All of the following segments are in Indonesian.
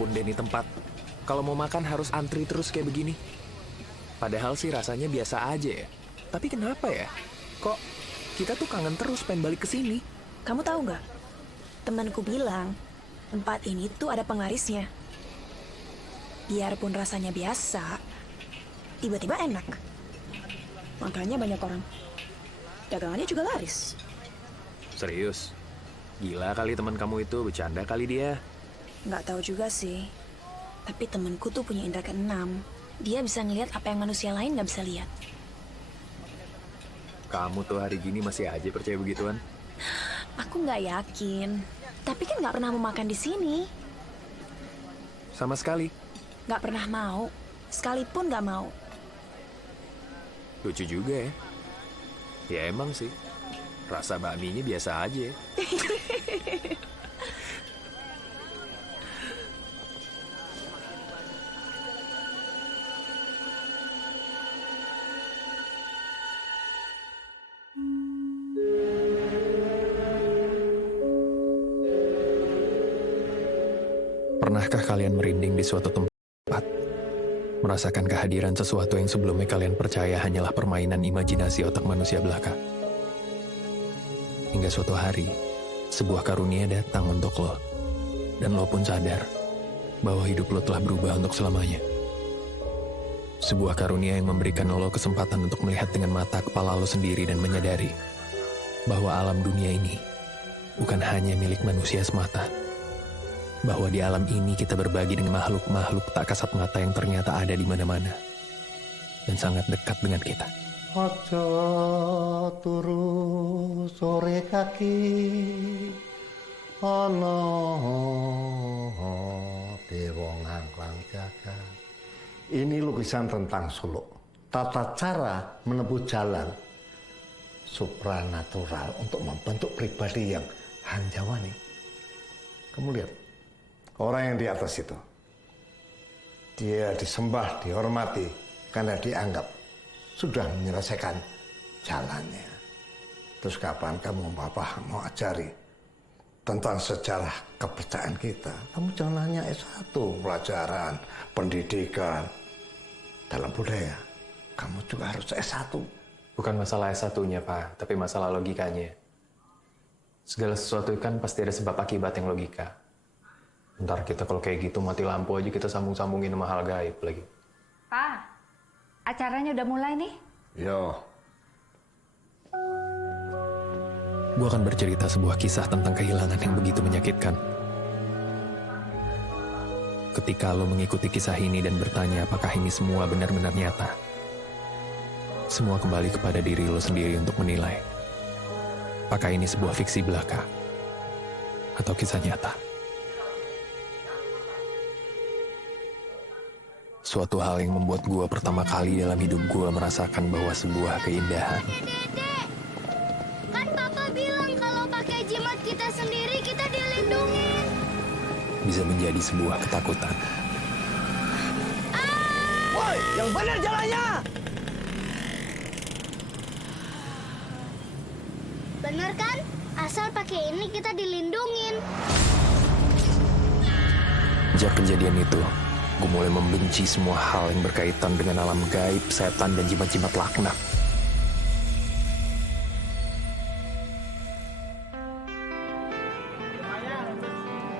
apapun deh nih tempat. Kalau mau makan harus antri terus kayak begini. Padahal sih rasanya biasa aja ya. Tapi kenapa ya? Kok kita tuh kangen terus pengen balik ke sini? Kamu tahu nggak? Temanku bilang, tempat ini tuh ada penglarisnya. Biarpun rasanya biasa, tiba-tiba enak. Makanya banyak orang. Dagangannya juga laris. Serius? Gila kali teman kamu itu, bercanda kali dia. Nggak tahu juga sih. Tapi temanku tuh punya indera keenam. Dia bisa ngelihat apa yang manusia lain nggak bisa lihat. Kamu tuh hari gini masih aja percaya begituan? Aku nggak yakin. Tapi kan nggak pernah mau makan di sini. Sama sekali. Nggak pernah mau. Sekalipun nggak mau. Lucu juga ya. Ya emang sih. Rasa bakminya biasa aja. Pernahkah kalian merinding di suatu tempat? Merasakan kehadiran sesuatu yang sebelumnya kalian percaya hanyalah permainan imajinasi otak manusia belaka? Hingga suatu hari, sebuah karunia datang untuk lo. Dan lo pun sadar bahwa hidup lo telah berubah untuk selamanya. Sebuah karunia yang memberikan lo kesempatan untuk melihat dengan mata kepala lo sendiri dan menyadari bahwa alam dunia ini bukan hanya milik manusia semata. Bahwa di alam ini kita berbagi dengan makhluk-makhluk tak kasat mata yang ternyata ada di mana-mana dan sangat dekat dengan kita. Ojo turu sore kaki ana dewa ngangklang jaga. Ini lukisan tentang Solo. Tata cara menempuh jalan supranatural untuk membentuk pribadi yang hanjawani. Kamu lihat, orang yang di atas itu, dia disembah, dihormati karena dianggap sudah menyelesaikan jalannya. Terus kapan kamu Bapak mau ajari tentang sejarah kepercayaan kita? Kamu jangan hanya S1, pelajaran, pendidikan, dalam budaya. Kamu juga harus S1. Bukan masalah S1-nya, Pak, tapi masalah logikanya. Segala sesuatu kan pasti ada sebab akibat yang logika. Ntar kita kalau kayak gitu mati lampu aja kita sambung-sambungin sama hal gaib lagi. Pak, acaranya udah mulai nih. Yo. Gue akan bercerita sebuah kisah tentang kehilangan yang begitu menyakitkan. Ketika lo mengikuti kisah ini dan bertanya apakah ini semua benar-benar nyata, semua kembali kepada diri lo sendiri untuk menilai. Apakah ini sebuah fiksi belaka atau kisah nyata? Suatu hal yang membuat gue pertama kali dalam hidup gue merasakan bahwa sebuah keindahan. Kan Papa bilang kalau pakai jimat kita sendiri kita dilindungin. Bisa menjadi sebuah ketakutan. Woi, yang benar jalannya! Bener kan? Asal pakai ini kita dilindungin. Sejak kejadian itu, gue mulai membenci semua hal yang berkaitan dengan alam gaib, setan, dan jimat-jimat laknat.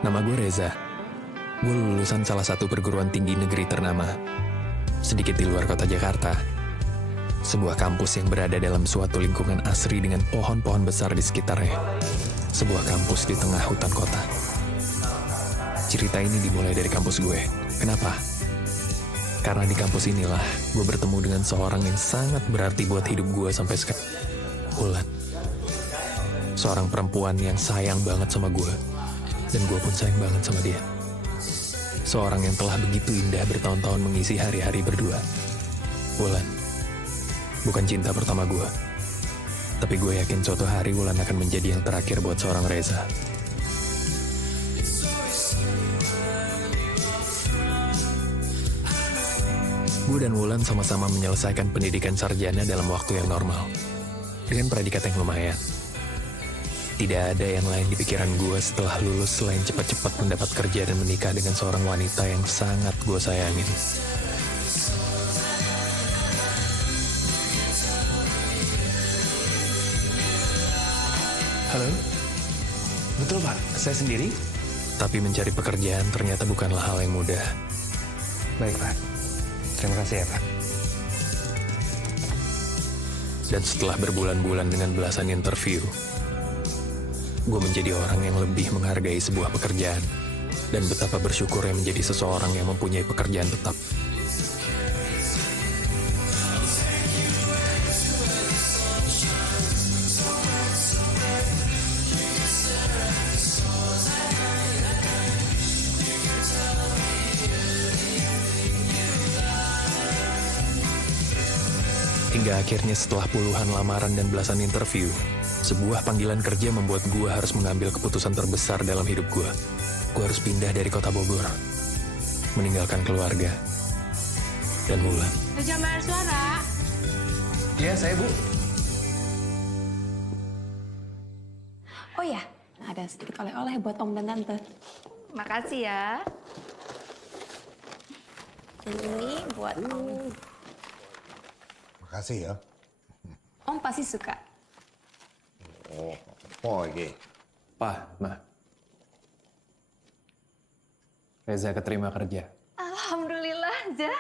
Nama gue Reza. Gue lulusan salah satu perguruan tinggi negeri ternama, sedikit di luar kota Jakarta. Sebuah kampus yang berada dalam suatu lingkungan asri dengan pohon-pohon besar di sekitarnya. Sebuah kampus di tengah hutan kota. Cerita ini dimulai dari kampus gue. Kenapa? Karena di kampus inilah gue bertemu dengan seorang yang sangat berarti buat hidup gue sampai sekarang. Ulan. Seorang perempuan yang sayang banget sama gue. Dan gue pun sayang banget sama dia. Seorang yang telah begitu indah bertahun-tahun mengisi hari-hari berdua. Wulan. Bukan cinta pertama gue. Tapi gue yakin suatu hari Wulan akan menjadi yang terakhir buat seorang Reza. Gue dan Wulan sama-sama menyelesaikan pendidikan sarjana dalam waktu yang normal. Dengan predikat yang lumayan. Tidak ada yang lain di pikiran gue setelah lulus selain cepat-cepat mendapat kerja dan menikah dengan seorang wanita yang sangat gue sayangin. Halo? Betul Pak, saya sendiri? Tapi mencari pekerjaan ternyata bukanlah hal yang mudah. Baik Pak, terima kasih ya Pak. Dan setelah berbulan-bulan dengan belasan interview, gue menjadi orang yang lebih menghargai sebuah pekerjaan dan betapa bersyukurnya menjadi seseorang yang mempunyai pekerjaan tetap. Hingga akhirnya setelah puluhan lamaran dan belasan interview, sebuah panggilan kerja membuat gue harus mengambil keputusan terbesar dalam hidup gue. Gue harus pindah dari kota Bogor, meninggalkan keluarga, dan Wulan. Jangan bayar suara. Iya, saya Bu. Oh ya, ada sedikit oleh-oleh buat Om dan Tante. Makasih ya. Ini buat Om. Makasih ya. Om pasti suka. Oh, iki. Pak, Ma. Reza keterima kerja. Alhamdulillah, Ja.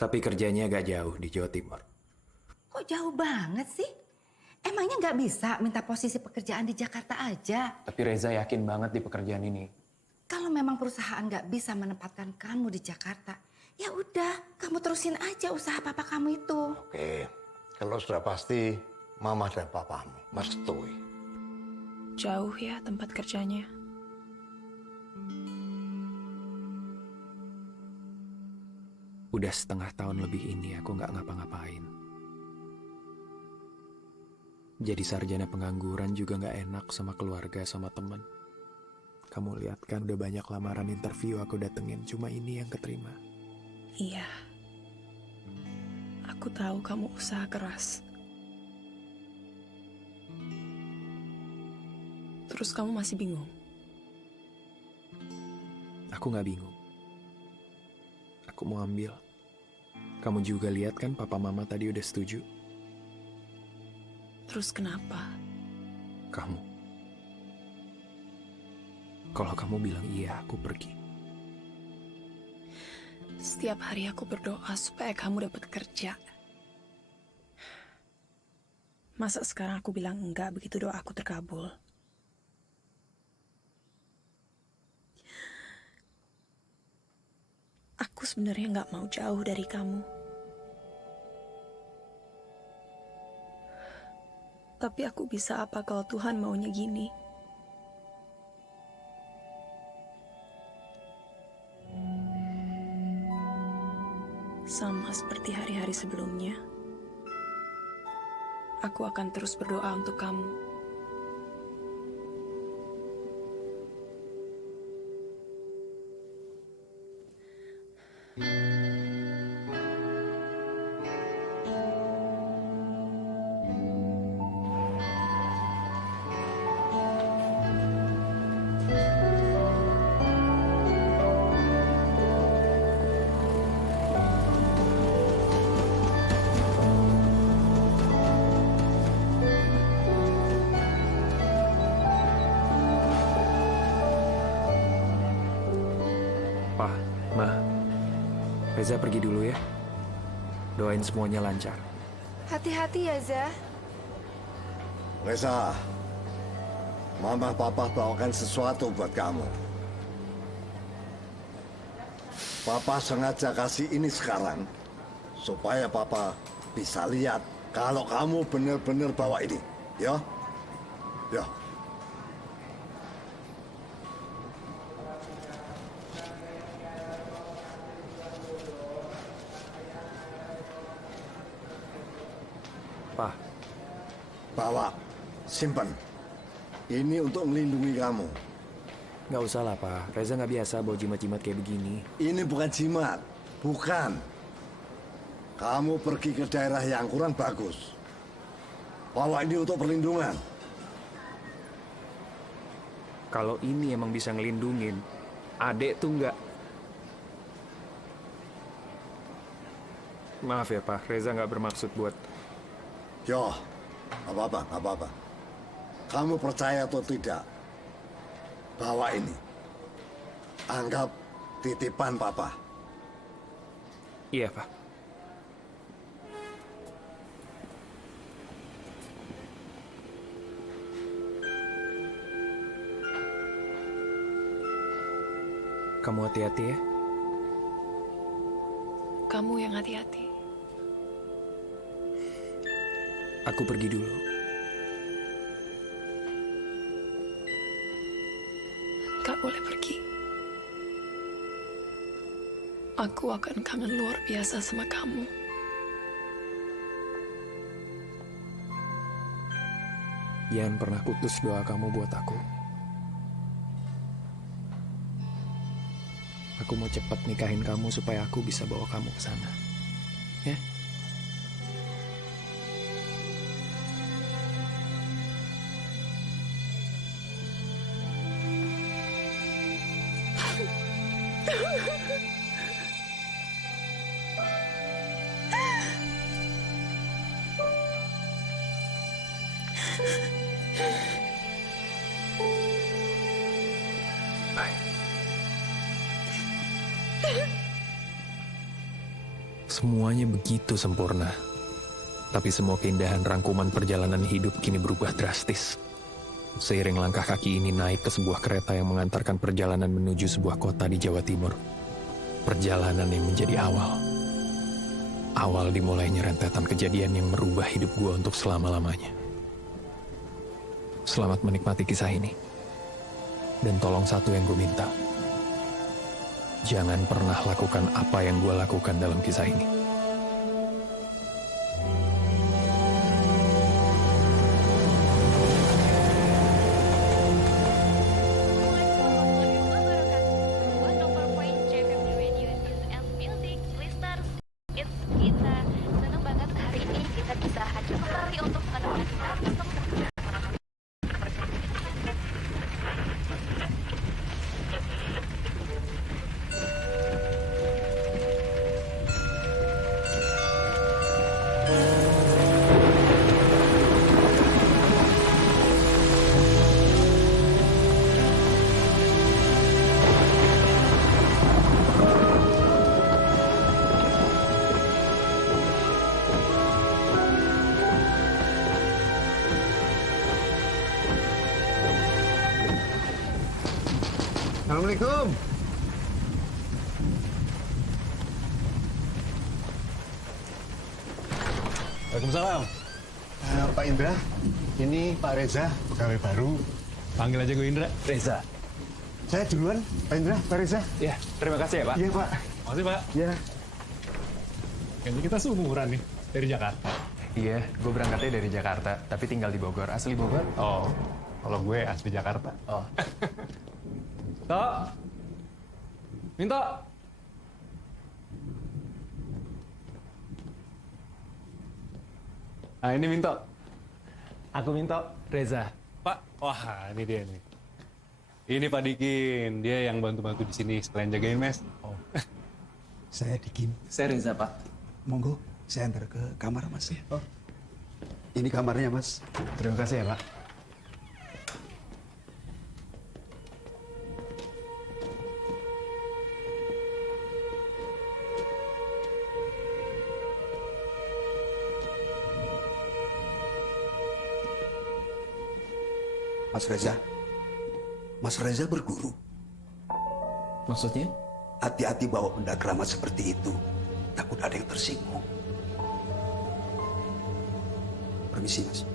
Tapi kerjanya agak jauh di Jawa Timur. Kok jauh banget sih? Emangnya nggak bisa minta posisi pekerjaan di Jakarta aja? Tapi Reza yakin banget di pekerjaan ini. Kalau memang perusahaan nggak bisa menempatkan kamu di Jakarta, ya udah, kamu terusin aja usaha papa kamu itu. Oke, kalau sudah pasti mama dan papamu merestui. Jauh ya tempat kerjanya. Udah setengah tahun lebih ini aku nggak ngapa-ngapain. Jadi sarjana pengangguran juga nggak enak sama keluarga, sama teman. Kamu lihat kan udah banyak lamaran interview aku datengin, cuma ini yang keterima. Iya. Aku tahu kamu usaha keras. Terus kamu masih bingung? Aku nggak bingung. Aku mau ambil. Kamu juga lihat kan papa mama tadi udah setuju. Terus kenapa? Kamu. Kalau kamu bilang iya, aku pergi. Setiap hari aku berdoa supaya kamu dapat kerja. Masa sekarang aku bilang enggak begitu doa aku terkabul? Aku sebenarnya nggak mau jauh dari kamu. Tapi aku bisa apa kalau Tuhan maunya gini? Sama seperti hari-hari sebelumnya, aku akan terus berdoa untuk kamu. Pa, Ma, Reza pergi dulu ya. Doain semuanya lancar. Hati-hati ya, Za. Reza, mama papa bawakan sesuatu buat kamu. Papa sengaja kasih ini sekarang supaya papa bisa lihat kalau kamu benar-benar bawa ini, ya? Ya. Pa, Bawa, simpan. Ini untuk melindungi kamu. nggak usah lah, Pa. Reza nggak biasa bawa jimat-jimat kayak begini. Ini bukan jimat, bukan. Kamu pergi ke daerah yang kurang bagus. Bawa ini untuk perlindungan. Kalau ini emang bisa ngelindungin, adek tuh nggak. Maaf ya Pak, Reza nggak bermaksud buat... Yo, nggak apa-apa. Kamu percaya atau tidak, bahwa ini anggap titipan Papa. Iya Pak. Kamu hati-hati ya. Kamu yang hati-hati. Aku pergi dulu. Gak boleh pergi. Aku akan kangen luar biasa sama kamu. Jangan pernah putus doa kamu buat aku. Aku mau cepat nikahin kamu supaya aku bisa bawa kamu ke sana. Ya? Semuanya begitu sempurna. Tapi semua keindahan rangkuman perjalanan hidup kini berubah drastis. Seiring langkah kaki ini naik ke sebuah kereta yang mengantarkan perjalanan menuju sebuah kota di Jawa Timur. Perjalanan yang menjadi awal. Awal dimulainya rentetan kejadian yang merubah hidup gua untuk selama-lamanya. Selamat menikmati kisah ini. Dan tolong satu yang gue minta. Jangan pernah lakukan apa yang gue lakukan dalam kisah ini. Kita senang banget hari ini kita bisa hadir kembali untuk menemani kita. Assalamualaikum. Waalaikumsalam. Pak Indra, ini Pak Reza, pegawai baru. Panggil aja gue Indra. Reza. Saya duluan, Pak Indra, Pak Reza. Ya, terima kasih ya Pak. Iya, Pak. Makasih Pak. Ya. Kayaknya kita seumuran nih dari Jakarta. Iya, gue berangkatnya dari Jakarta, tapi tinggal di Bogor. Asli Bogor? Oh, kalau gue asli Jakarta. Oh. Tok. Minta. Nah, ini Minto. Aku minta Reza. Pak, wah ini dia nih. Ini Pak Dikin, dia yang bantu-bantu di sini sekalian jagain mes. Oh. Saya Dikin. Saya Reza, Pak. Monggo, saya antar ke kamar Mas ya. Oh. Ini kamarnya Mas. Terima kasih ya Pak. Mas Reza berguru. Maksudnya? Hati-hati bawa benda keramat seperti itu. Takut ada yang tersinggung. Permisi, Mas.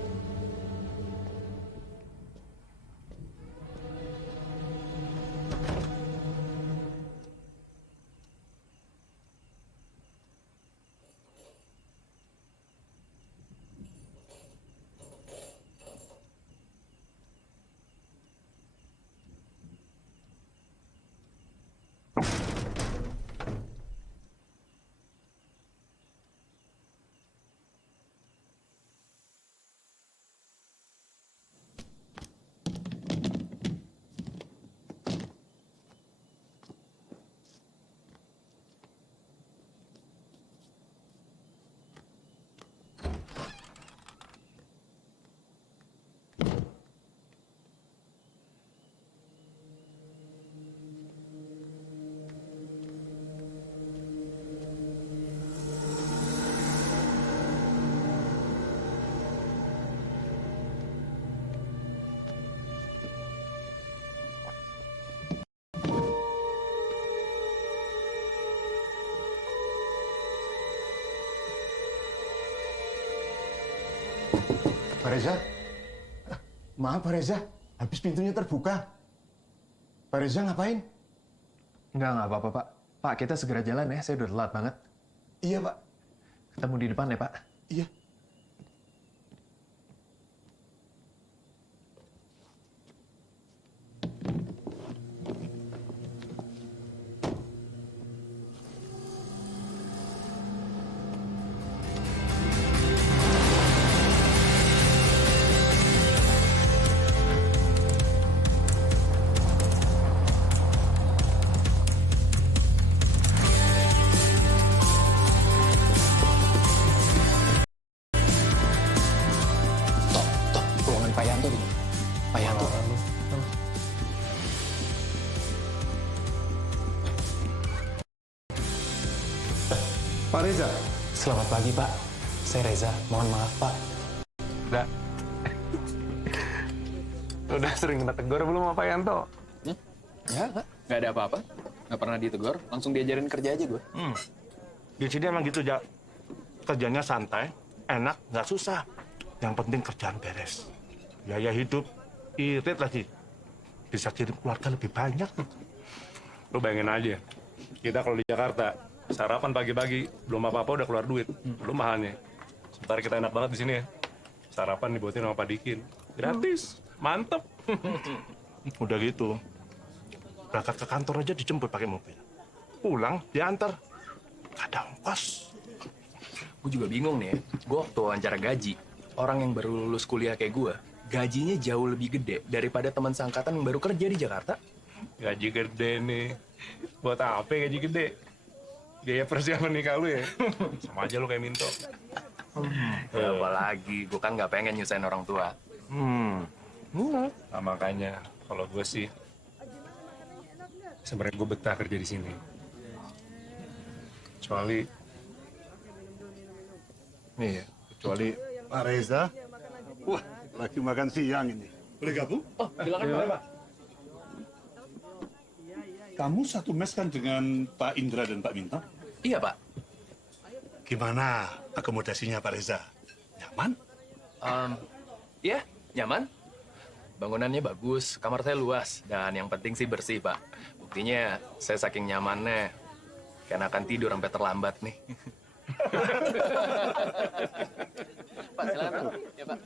Pak Reza? Maaf Pak Reza, habis pintunya terbuka. Pak Reza ngapain? Nggak apa-apa, Pak. Pak, kita segera jalan ya. Saya udah telat banget. Iya Pak. Ketemu di depan ya, Pak. Iya. Ruangan Pak Yanto di Pak Yanto. Pak Reza. Selamat pagi, Pak. Saya Reza. Mohon maaf, Pak. Udah sering kena tegur belum sama Pak Yanto? Ya, Pak. Nggak ada apa-apa. Nggak pernah ditegur. Langsung diajarin kerja aja gue. Di sini emang gitu, Jak. Kerjanya santai, enak, nggak susah. Yang penting kerjaan beres. Biaya hidup, irit lagi. Bisa kirim keluarga lebih banyak. Lu bayangin aja, kita kalau di Jakarta, sarapan pagi-pagi, belum apa-apa udah keluar duit. Belum mahalnya. Sebentar kita enak banget di sini ya. Sarapan dibuatin sama Pak Dikin. Gratis. Mantep. Udah gitu. Berangkat ke kantor aja dijemput pakai mobil. Pulang, diantar. Gak ada ongkos. Gue juga bingung nih ya. Gue waktu wawancara gaji, orang yang baru lulus kuliah kayak gue, gajinya jauh lebih gede daripada teman seangkatan yang baru kerja di Jakarta. Gaji gede nih. Buat apa gaji gede? Biaya persiapan nikah lu ya? Sama aja lu kayak Minto. Ya, apalagi, gue kan nggak pengen nyusahin orang tua. Nah, makanya kalau gue sih, sebenarnya gue betah kerja di sini. Kecuali Pak Reza. Wah, lagi makan siang ini. Boleh gabung? Oh, silakan Pak. Kamu satu mes kan dengan Pak Indra dan Pak Minto? Iya, Pak. Gimana akomodasinya Pak Reza? Nyaman? Iya, nyaman. Bangunannya bagus, kamar saya luas, dan yang penting sih bersih, Pak. Buktinya, saya saking nyamannya, kayak akan tidur sampai terlambat nih. Pak, silakan, Pak. Ya, Pak.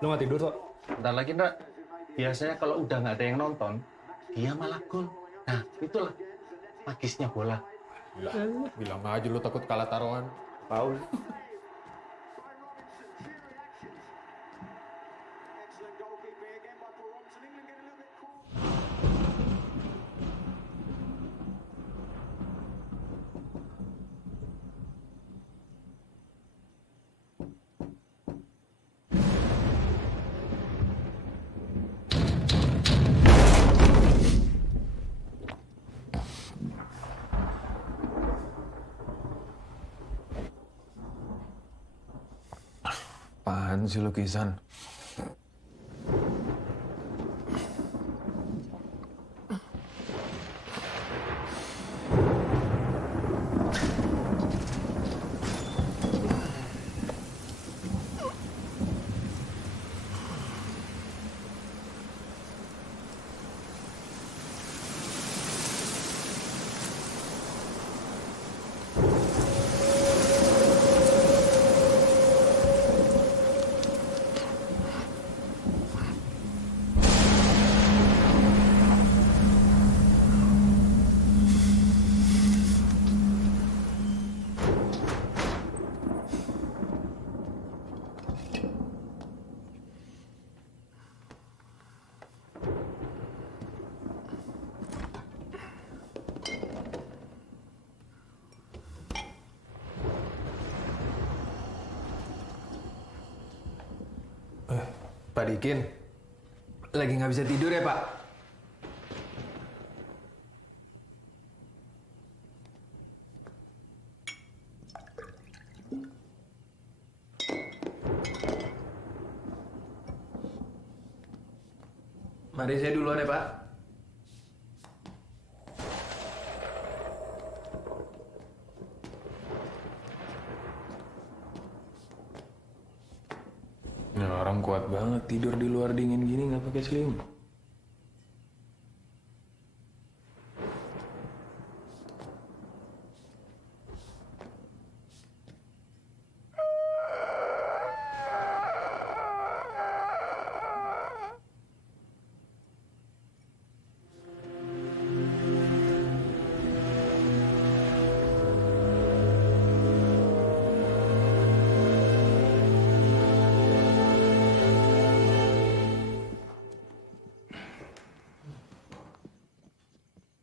lu nggak tidur, Tok? Bentar lagi, Ndra. Biasanya kalau udah nggak ada yang nonton, dia malah gol. Nah, itulah magisnya bola. Bilang aja lu takut kalah taruhan. Paul. Apaan sih lukisan? Pak Dikin, lagi nggak bisa tidur ya, Pak? Mari saya duluan ya, Pak. banget tidur di luar dingin gini nggak pakai selimut.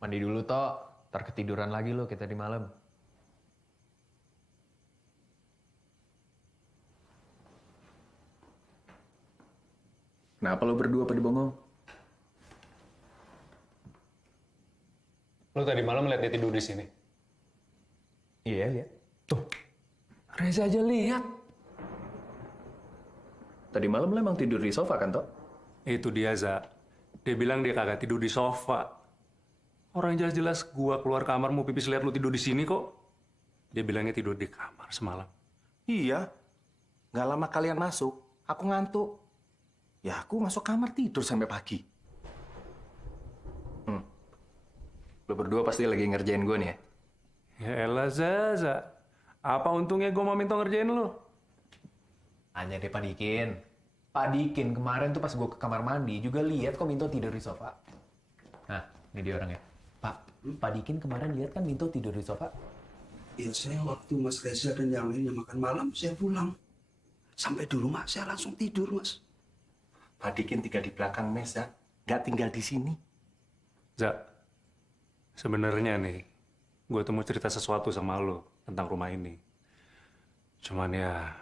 Mandi dulu, Tok. Ntar ketiduran lagi lo kita di malam. Kenapa lo berdua pada bengong? Lo tadi malam lihat dia tidur di sini? Iya, lihat. Tuh, Reza aja lihat. Tadi malam lo emang tidur di sofa kan, Tok? Itu dia, Za. Dia bilang dia kagak tidur di sofa. Orang jelas-jelas gua keluar kamar mau pipis lihat lu tidur di sini kok. Dia bilangnya tidur di kamar semalam. Iya. Nggak lama kalian masuk, aku ngantuk. Ya aku masuk kamar tidur sampai pagi. Lo berdua pasti lagi ngerjain gue nih ya? Ya elah, Za. Apa untungnya gua mau minta ngerjain lu? Hanya deh Pak Dikin. Pak Dikin kemarin tuh pas gue ke kamar mandi juga lihat kok Minto tidur di sofa. Nah, ini dia orangnya. Pak Dikin kemarin lihat kan Minto tidur di sofa. Ya saya waktu Mas Reza dan yang lainnya makan malam, saya pulang. Sampai di rumah saya langsung tidur, Mas. Pak Dikin tinggal di belakang mes, ya. Nggak tinggal di sini. Za, sebenarnya nih, gue tuh mau cerita sesuatu sama lo tentang rumah ini. Cuman ya,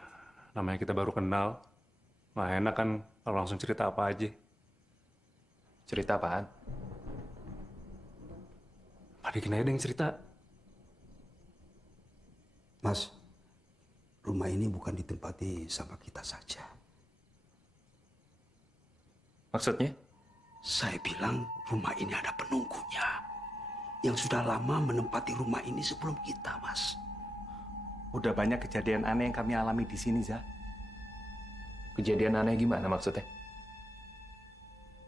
namanya kita baru kenal, nggak enak kan kalau langsung cerita apa aja. Cerita apaan? Pak Dikin aja yang cerita. Mas, rumah ini bukan ditempati sama kita saja. Maksudnya? Saya bilang rumah ini ada penunggunya. Yang sudah lama menempati rumah ini sebelum kita, Mas. Udah banyak kejadian aneh yang kami alami di sini, Za. Kejadian aneh gimana maksudnya?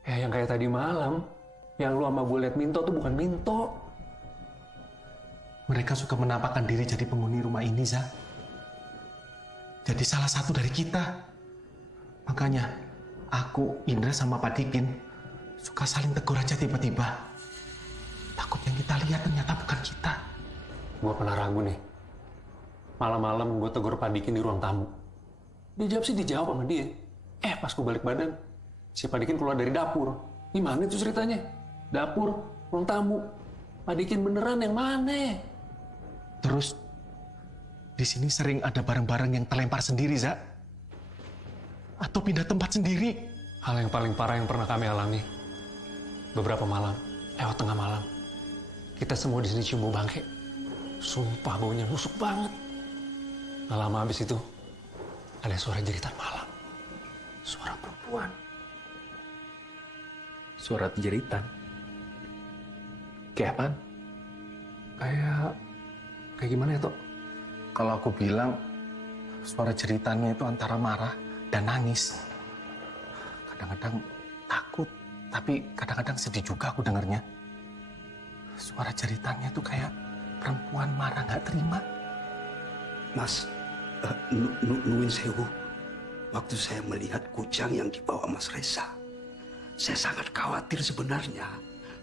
Ya yang kayak tadi malam, yang lu sama gue liat Minto tuh bukan Minto. Mereka suka menampakkan diri jadi penghuni rumah ini, Za. Jadi salah satu dari kita. Makanya aku, Indra sama Pak Dikin suka saling tegur aja tiba-tiba. Takut yang kita lihat ternyata bukan kita. Gue pernah ragu nih. Malam-malam gue tegur Pak Dikin di ruang tamu. Dia jawab sih dijawab sama dia. Pas gue balik badan, si Pak Dikin keluar dari dapur. Gimana itu ceritanya? Dapur, ruang tamu. Pak Dikin beneran yang mana? Terus di sini sering ada barang-barang yang terlempar sendiri, Za. Atau pindah tempat sendiri. Hal yang paling parah yang pernah kami alami. Beberapa malam, lewat tengah malam. Kita semua di sini cium bau bangke. Sumpah baunya busuk banget. Nggak lama habis itu, ada suara jeritan malam. Suara perempuan. Suara jeritan? Kayak apaan? Kayak gimana ya, Tok? Kalau aku bilang, suara jeritannya itu antara marah dan nangis. Kadang-kadang takut, tapi kadang-kadang sedih juga aku dengarnya. Suara jeritannya tuh kayak perempuan marah nggak terima. Mas, nuwun sewu. Waktu saya melihat kujang yang dibawa Mas Reza, saya sangat khawatir sebenarnya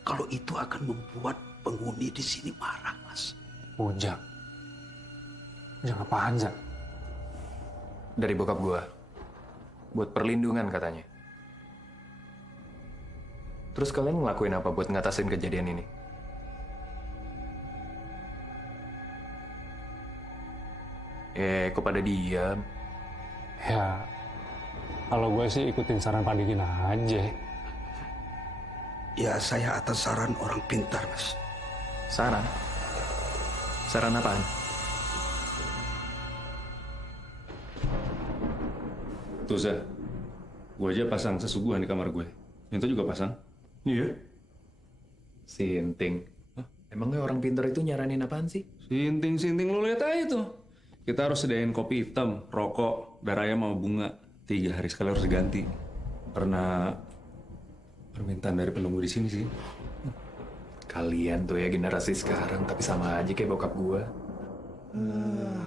kalau itu akan membuat penghuni di sini marah, Mas. Ujang. Ujang apaan, Za? Dari bokap gua. Buat perlindungan katanya. Terus kalian ngelakuin apa buat ngatasin kejadian ini? Kok pada diam? Ya, kalau gue sih ikutin saran Pak Dikin aja. Ya, saya atas saran orang pintar, Mas. Saran? Saran apaan? Tuh, Za. Gue aja pasang sesuguhan di kamar gue. Minto juga pasang. Iya. Sinting. Emangnya orang pintar itu nyaranin apaan sih? Sinting, lo lihat aja tuh. Kita harus sediain kopi hitam, rokok, biar ayam sama bunga. 3 hari sekali harus diganti. Karena permintaan dari penunggu di sini sih. Kalian tuh ya generasi sekarang, tapi sama aja kayak bokap gua.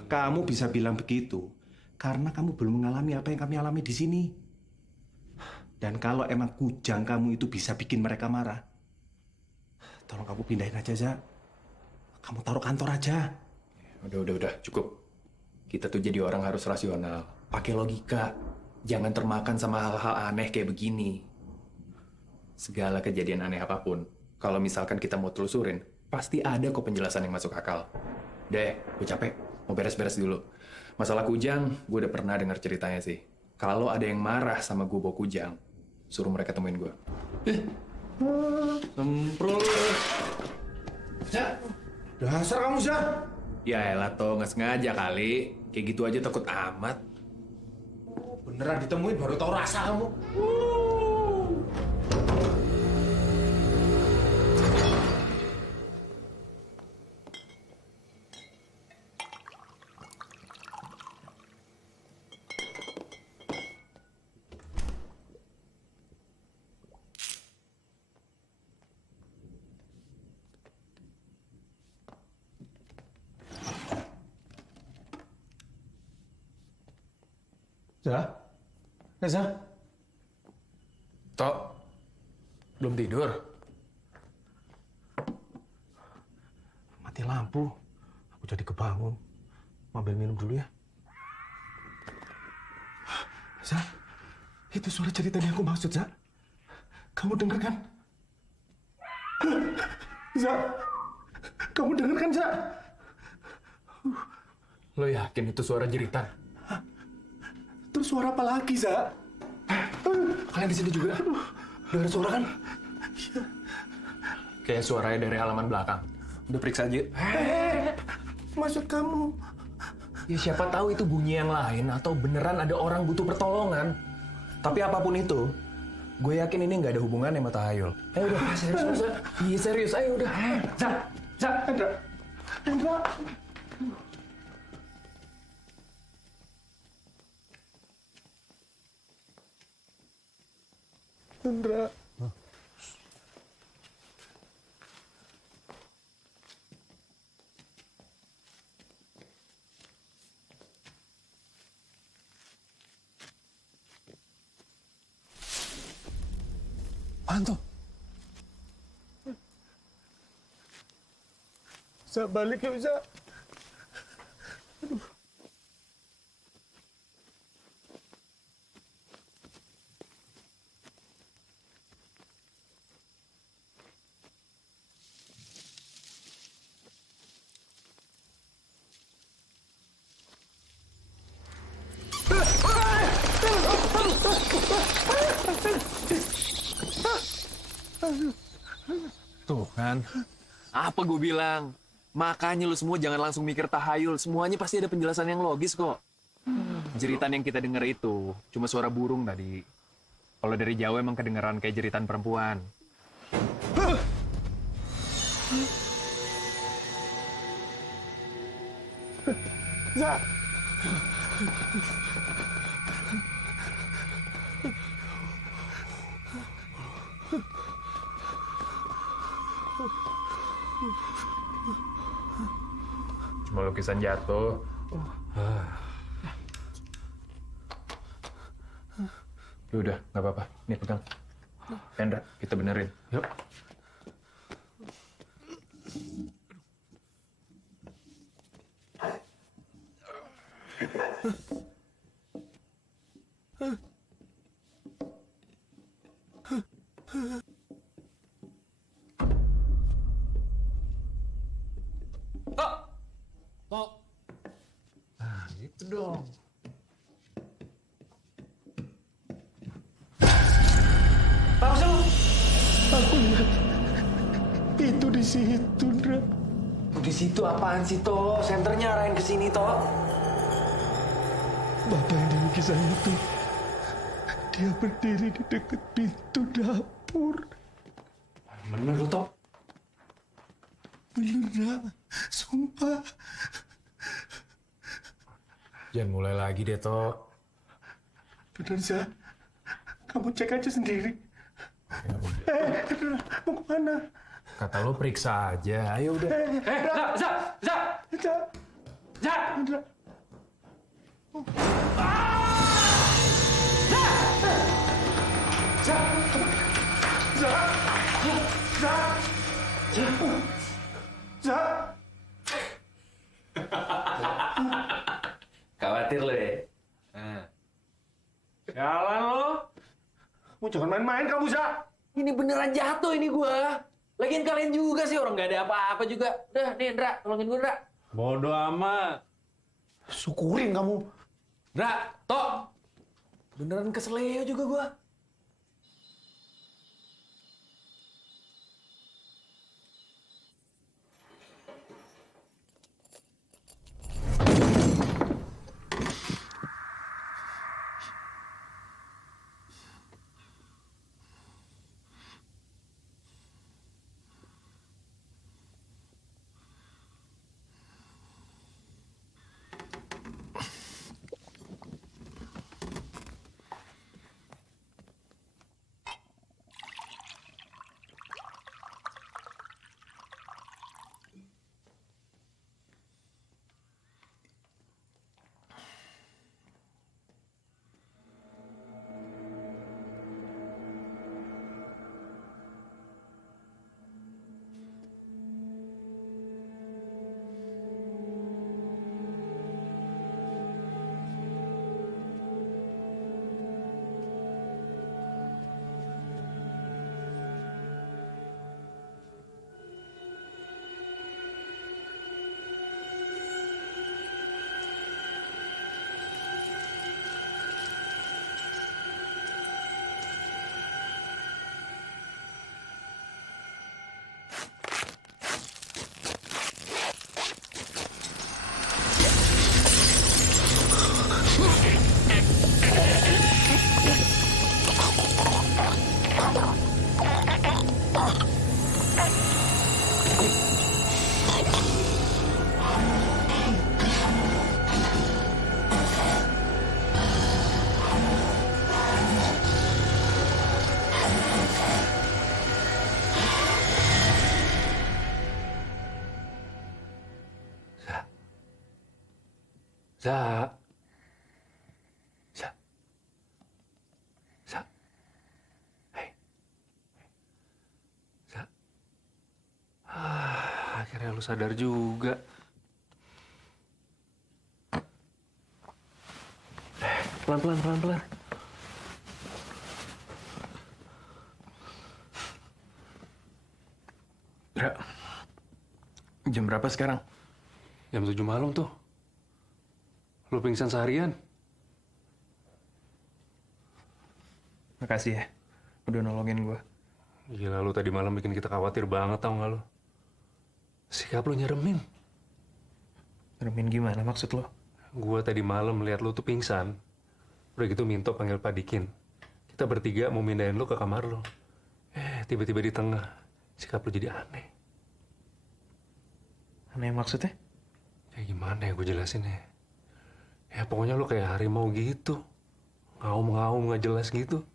Kamu bisa bilang begitu karena kamu belum mengalami apa yang kami alami di sini. Dan kalau emang kujang kamu itu bisa bikin mereka marah, tolong kamu pindahin aja, Za. Kamu taruh kantor aja. Udah, cukup. Kita tuh jadi orang harus rasional, pakai logika. Jangan termakan sama hal-hal aneh kayak begini. Segala kejadian aneh apapun, kalau misalkan kita mau telusurin, pasti ada kok penjelasan yang masuk akal. Deh, gue capek. Mau beres-beres dulu. Masalah kujang, gue udah pernah dengar ceritanya sih. Kalau ada yang marah sama gue bawa kujang, suruh mereka temuin gue. Semprot. Za, dasar kamu, Za. Ya elah toh, nggak sengaja kali. Kayak gitu aja takut amat. Beneran ditemuin baru tahu rasa kamu. Za? Za? Tok, belum tidur? Mati lampu. Aku jadi kebangun. Mau ambil minum dulu ya. Za, itu suara cerita yang aku maksud, Za. Kamu denger kan? Za, kamu denger kan, Za? Lo yakin itu suara jeritan? Terus suara apa lagi, Za? Kalian di sini juga? Dengar suara kan? Kayak suaranya dari halaman belakang. Udah periksa aja. Maksud kamu? Ya siapa tahu itu bunyi yang lain atau beneran ada orang butuh pertolongan. Tapi apapun itu, gue yakin ini nggak ada hubungannya sama tahayul. Ayo udah, serius. Iya serius, ayo udah. Za, Indra. Indra. Apaan tuh? Za, balik yuk, Za. Tuh kan, apa gue bilang? Makanya lu semua jangan langsung mikir tahayul. Semuanya pasti ada penjelasan yang logis kok. Jeritan yang kita denger itu cuma suara burung tadi. Kalau dari jauh emang kedengeran kayak jeritan perempuan. Za. Cuma lukisan jatuh. Ya udah, nggak apa-apa. Nih pegang. Hendra, kita benerin. Yuk. Nah, gitu dong. Apa sih lu? Aku lihat itu di situ, Ndra. Di situ apaan sih, Toh? Senternya arahin ke sini, Toh. Bapak yang di lukisan itu, dia berdiri di dekat pintu dapur. Bener lu, Toh? Bener, Ndra. Sumpah. Jangan mulai lagi deh, Toh. Bener, Za. Kamu cek aja sendiri. Indra, mau kemana? Kata lo periksa aja, ayo udah. Indra. Khawatir lo ya? Jalan lo. Kamu jangan main-main kamu, Za. Ini beneran jatuh ini gua. Lagian kalian juga sih, orang nggak ada apa-apa juga. Udah, nih Indra, tolongin gua, Indra. Bodoh amat. Syukurin kamu. Indra, Tok. Beneran keseleo juga gua. Za. Hei. Za. Akhirnya lu sadar juga. Pelan-pelan. Indra, jam berapa sekarang? Jam 7 malam tuh. Lu pingsan seharian. Makasih ya, udah nolongin gua. Gila, lu tadi malam bikin kita khawatir banget, tau gak lu? Sikap lu nyeremin. Nyeremin gimana maksud lo? Gua tadi malam lihat lu tuh pingsan. Udah gitu Minto panggil Pak Dikin. Kita bertiga mau mindahin lu ke kamar lu. Tiba-tiba di tengah, sikap lu jadi aneh. Aneh maksudnya? Ya gimana ya gue jelasin ya? Ya pokoknya lu kayak harimau gitu. Ngaum-ngaum nggak jelas gitu.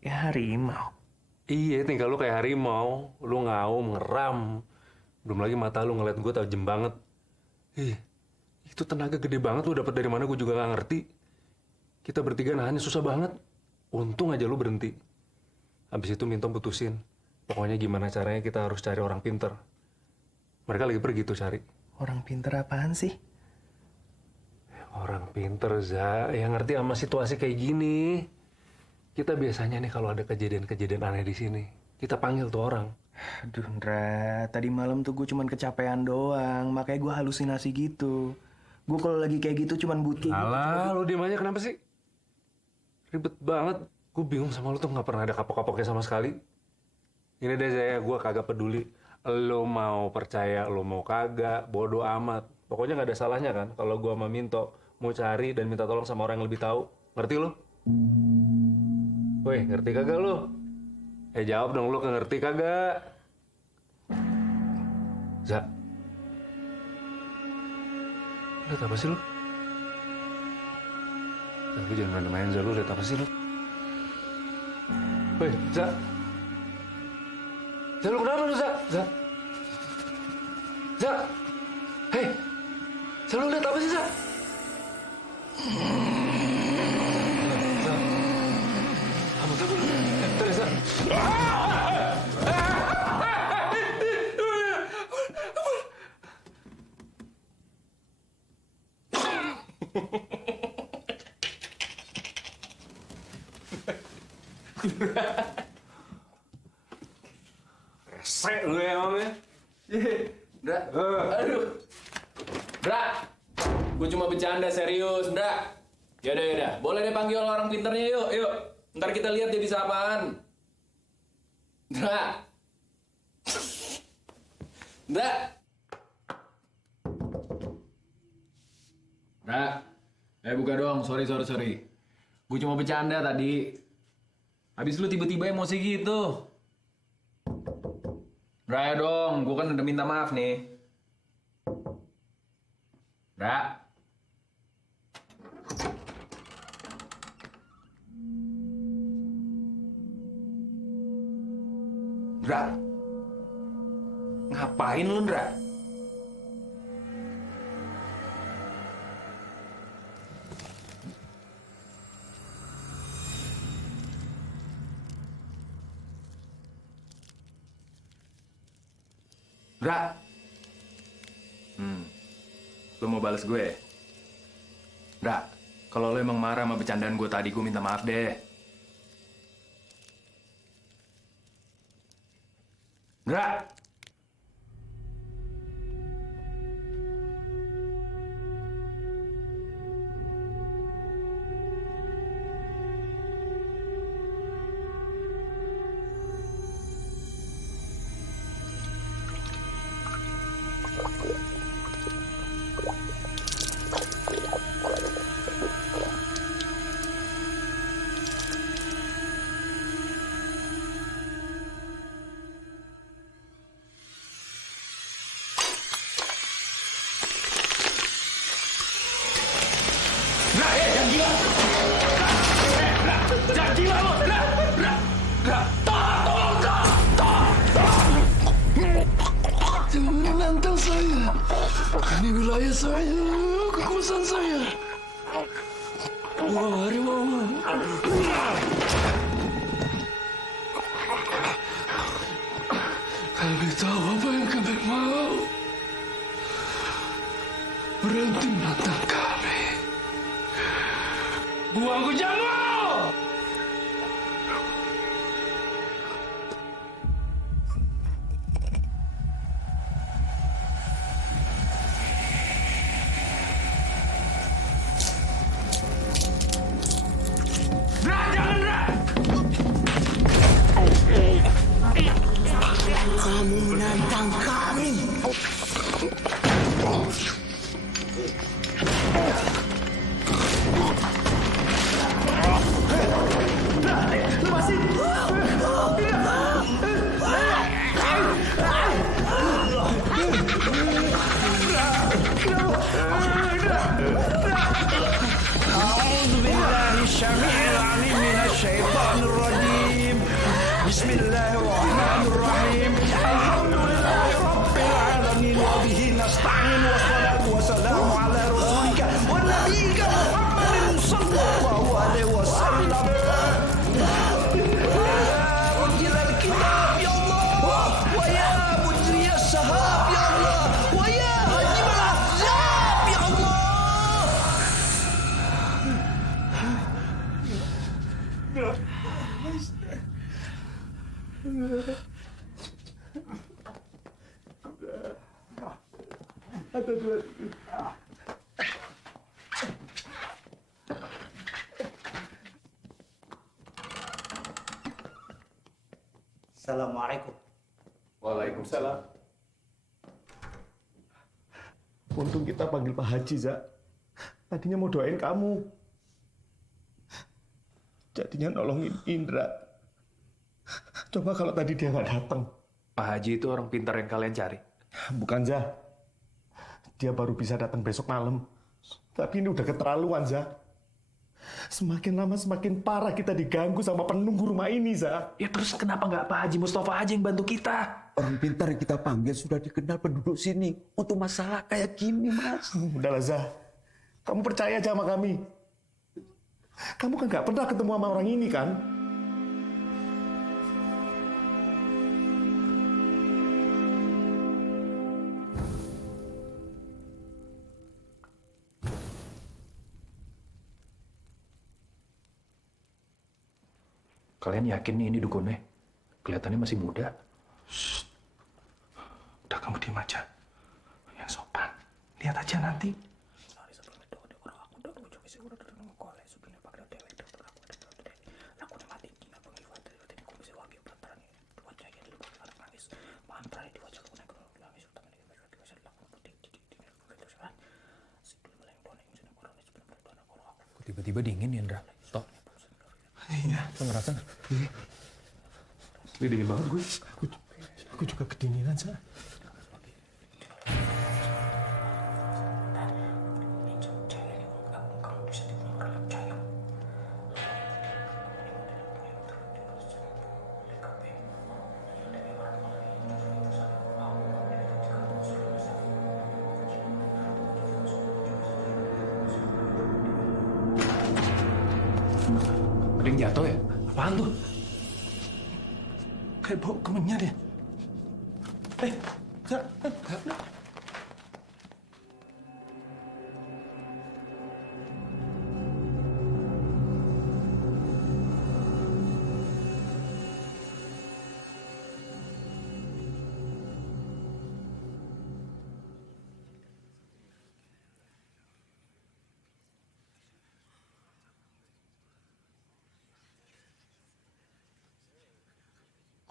Ya harimau. Iya, tinggal lu kayak harimau. Lu ngaum, ngeram. Belum lagi mata lu ngeliat gue tajam banget. Itu tenaga gede banget lu dapet dari mana gue juga nggak ngerti. Kita bertiga nahannya susah banget. Untung aja lu berhenti. Habis itu Minto putusin. Pokoknya gimana caranya kita harus cari orang pinter. Mereka lagi pergi tuh cari. Orang pinter apaan sih? Orang pinter, Za. Yang ngerti sama situasi kayak gini. Kita biasanya nih kalau ada kejadian-kejadian aneh di sini, kita panggil tuh orang. Aduh, Ndra. Tadi malam tuh gue cuman kecapean doang. Makanya gue halusinasi gitu. Gue kalau lagi kayak gitu cuman butuh... Alah, lu diem aja kenapa sih? Ribet banget. Gue bingung sama lu tuh nggak pernah ada kapok-kapoknya sama sekali. Ini deh, Zaya. Gue kagak peduli. Lu mau percaya, lu mau kagak, bodo amat. Pokoknya nggak ada salahnya kan kalau gue sama Minto mau cari dan minta tolong sama orang yang lebih tahu. Ngerti lu? Woi, ngerti kagak lu? Jawab dong lu, ngerti kagak? Za. Lihat apa sih lu? Lu jangan main-main, Za. Lu lihat apa sih lu? Woi, Za. Za, lu kenapa lu, Za? Za. Za. Hei. Za, lu lihat apa sih, Za? Za. Apa tuh? Tadi, Za. Resek lu ya, Mam ya. Bra, aduh. Bra, gue cuma bercanda serius, Bra. Yaudah. Boleh deh panggil orang pinternya yuk. Ntar kita lihat dia bisa apaan. Bra. Buka dong. Sorry. Gue cuma bercanda tadi. Habis lu tiba-tiba emosi gitu. Bra dong, gue kan udah minta maaf nih. Bra. Ngapain lu, Ndra? Bra. Lu mau balas gue? Bra, kalau lu emang marah sama bercandaan gue tadi, gue minta maaf deh. Bra. Jangan menantang saya. Ini wilayah saya, kekuasaan saya. Wah, harimau. Kami tahu apa yang kami mau. Berhenti menantang kami. Buang kucingmu! Kamu menantang kami. Lepasin. Bismillahirrahmanirrahim. Alhamdulillahi rabbil alamin wa bihi nasta'in wassalatu wassalamu ala rasulika wa nabiyyika Muhammadin sallallahu alaihi wasallam. Unzila al-kitab ya Allah wa ya mujri as-sahab ya Allah wa ya hajim al-ahzab ya Allah. Assalamualaikum. Waalaikumsalam. Untung kita panggil Pak Haji, Za. Tadinya mau doain kamu. Jadinya nolongin Indra. Coba kalau tadi dia nggak datang. Pak Haji itu orang pintar yang kalian cari? Bukan, Za. Dia baru bisa datang besok malam. Tapi ini udah keterlaluan, Za. Semakin lama semakin parah kita diganggu sama penunggu rumah ini, Za. Ya terus kenapa nggak Pak Haji Mustafa aja yang bantu kita? Orang pintar yang kita panggil sudah dikenal penduduk sini untuk masalah kayak gini, Mas. Udahlah, Za. Kamu percaya aja sama kami. Kamu kan nggak pernah ketemu sama orang ini, kan? Kalian yakin nih ini dukunnya? Kelihatannya masih muda. Udah kamu diem aja. Yang sopan. Lihat aja nanti. Tiba-tiba dingin ya, Indra. Toh. Iya. Lo ngerasa? Iya. Ini dingin banget gue. Aku juga kedinginan, Za. Ada yang jatuh ya? Apaan tuh? Kayak bau kemenyan ya? Za.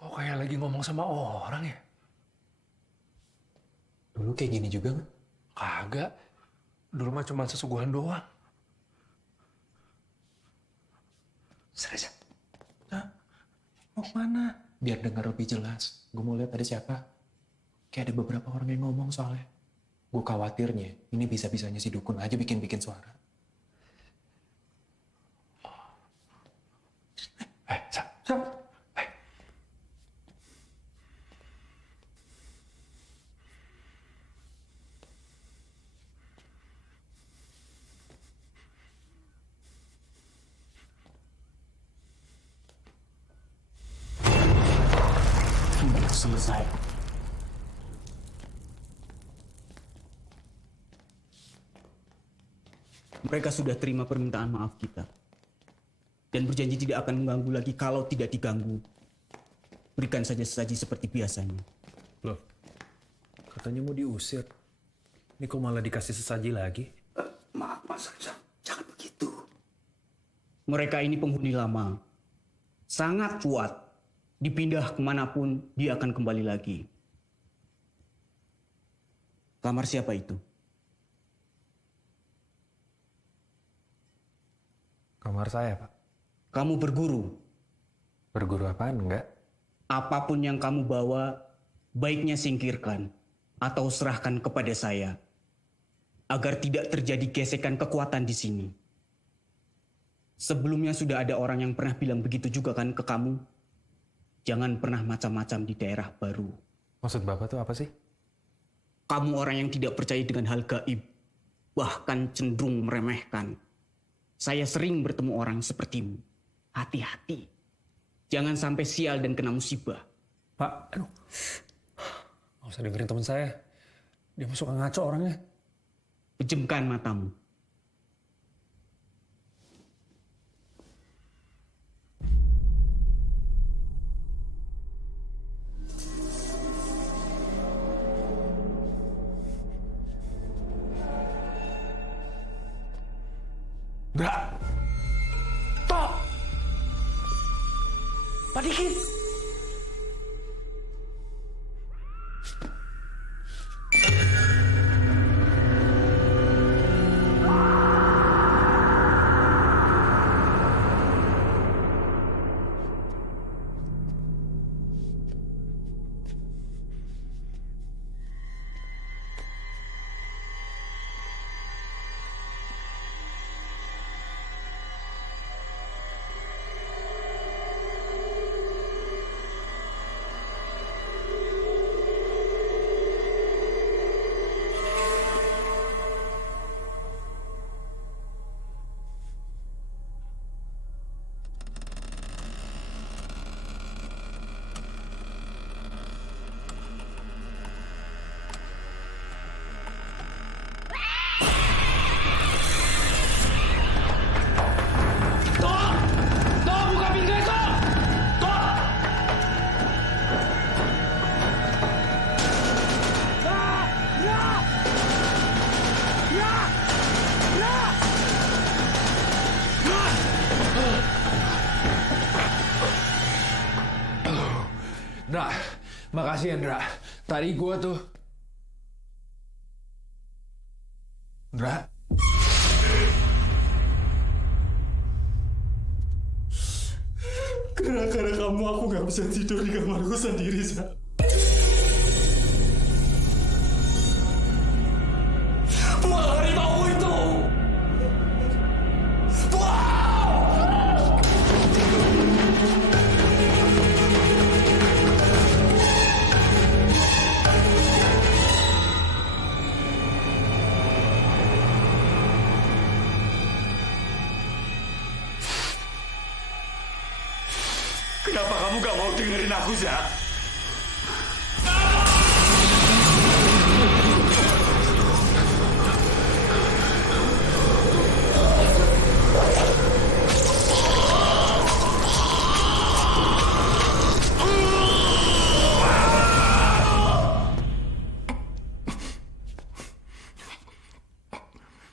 Kok kayak lagi ngomong sama orang ya? Dulu kayak gini juga kan? Kagak. Dulu mah cuma sesuguhan doang. Serius? Mau kemana? Biar dengar lebih jelas. Gue mau lihat ada siapa. Kayak ada beberapa orang yang ngomong soalnya. Gue khawatirnya ini bisa-bisanya si dukun aja bikin-bikin suara. Sa. Selesai. Mereka sudah terima permintaan maaf kita. Dan berjanji tidak akan mengganggu lagi kalau tidak diganggu. Berikan saja sesaji seperti biasanya. Loh, katanya mau diusir. Ini kok malah dikasih sesaji lagi? Maaf, Mas Reza. Jangan begitu. Mereka ini penghuni lama. Sangat kuat. Dipindah kemanapun, dia akan kembali lagi. Kamar siapa itu? Kamar saya, Pak. Kamu berguru. Berguru apaan? Enggak. Apapun yang kamu bawa, baiknya singkirkan atau serahkan kepada saya. Agar tidak terjadi gesekan kekuatan di sini. Sebelumnya sudah ada orang yang pernah bilang begitu juga kan ke kamu? Jangan pernah macam-macam di daerah baru. Maksud Bapak tuh apa sih? Kamu orang yang tidak percaya dengan hal gaib. Bahkan cenderung meremehkan. Saya sering bertemu orang sepertimu. Hati-hati. Jangan sampai sial dan kena musibah. Pak, aduh. Nggak usah dengerin teman saya. Dia masuk ngaco orangnya. Pejamkan matamu. Enggak. Tok. Pak Dikin. Ndra, makasih ya Ndra. Tadi gue tuh... Ndra? Gara-gara kamu aku gak bisa tidur di kamarku sendiri, Za. Buang harimau itu! Kenapa kamu gak mau dengerin aku, Za?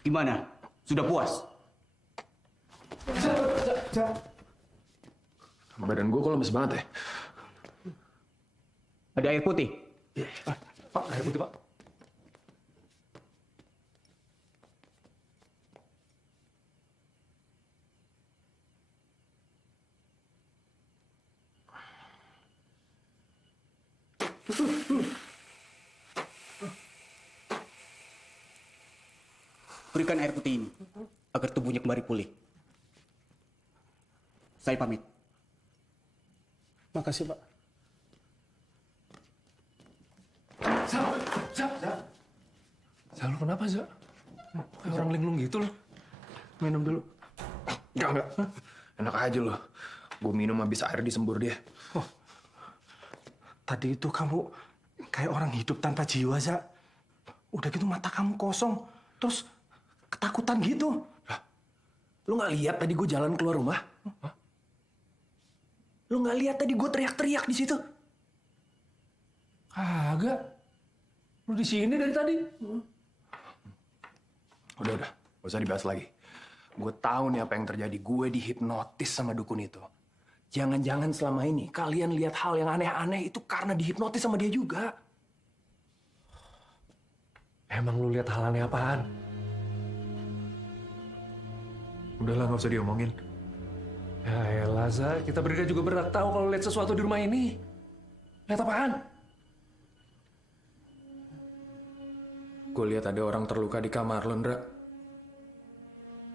Gimana? Sudah puas? Badan gue kok lemes banget ya? Ada air putih? Pak, air putih, Pak. Berikan air putih ini agar tubuhnya kembali pulih. Saya pamit. Makasih, Pak. Za, lu kenapa, Za? Kayak orang linglung gitu loh. Minum dulu. Enggak. Enak aja loh. Gue minum habis air disembur dia. Tadi itu kamu kayak orang hidup tanpa jiwa, Za. Udah gitu mata kamu kosong, terus ketakutan gitu. Lu nggak lihat tadi gue jalan keluar rumah? Lu nggak lihat tadi gue teriak-teriak di situ? Kagak. Lu di sini dari tadi. Udah. Gak usah dibahas lagi. Gue tahu nih apa yang terjadi. Gue dihipnotis sama dukun itu. Jangan-jangan selama ini kalian lihat hal yang aneh-aneh itu karena dihipnotis sama dia juga. Emang lu lihat hal aneh apaan? Udahlah, nggak usah diomongin. Ya elah, Za. Kita berdua juga berhak tahu kalau lihat sesuatu di rumah ini. Lihat apaan? Gue lihat ada orang terluka di kamar lo, Ndra.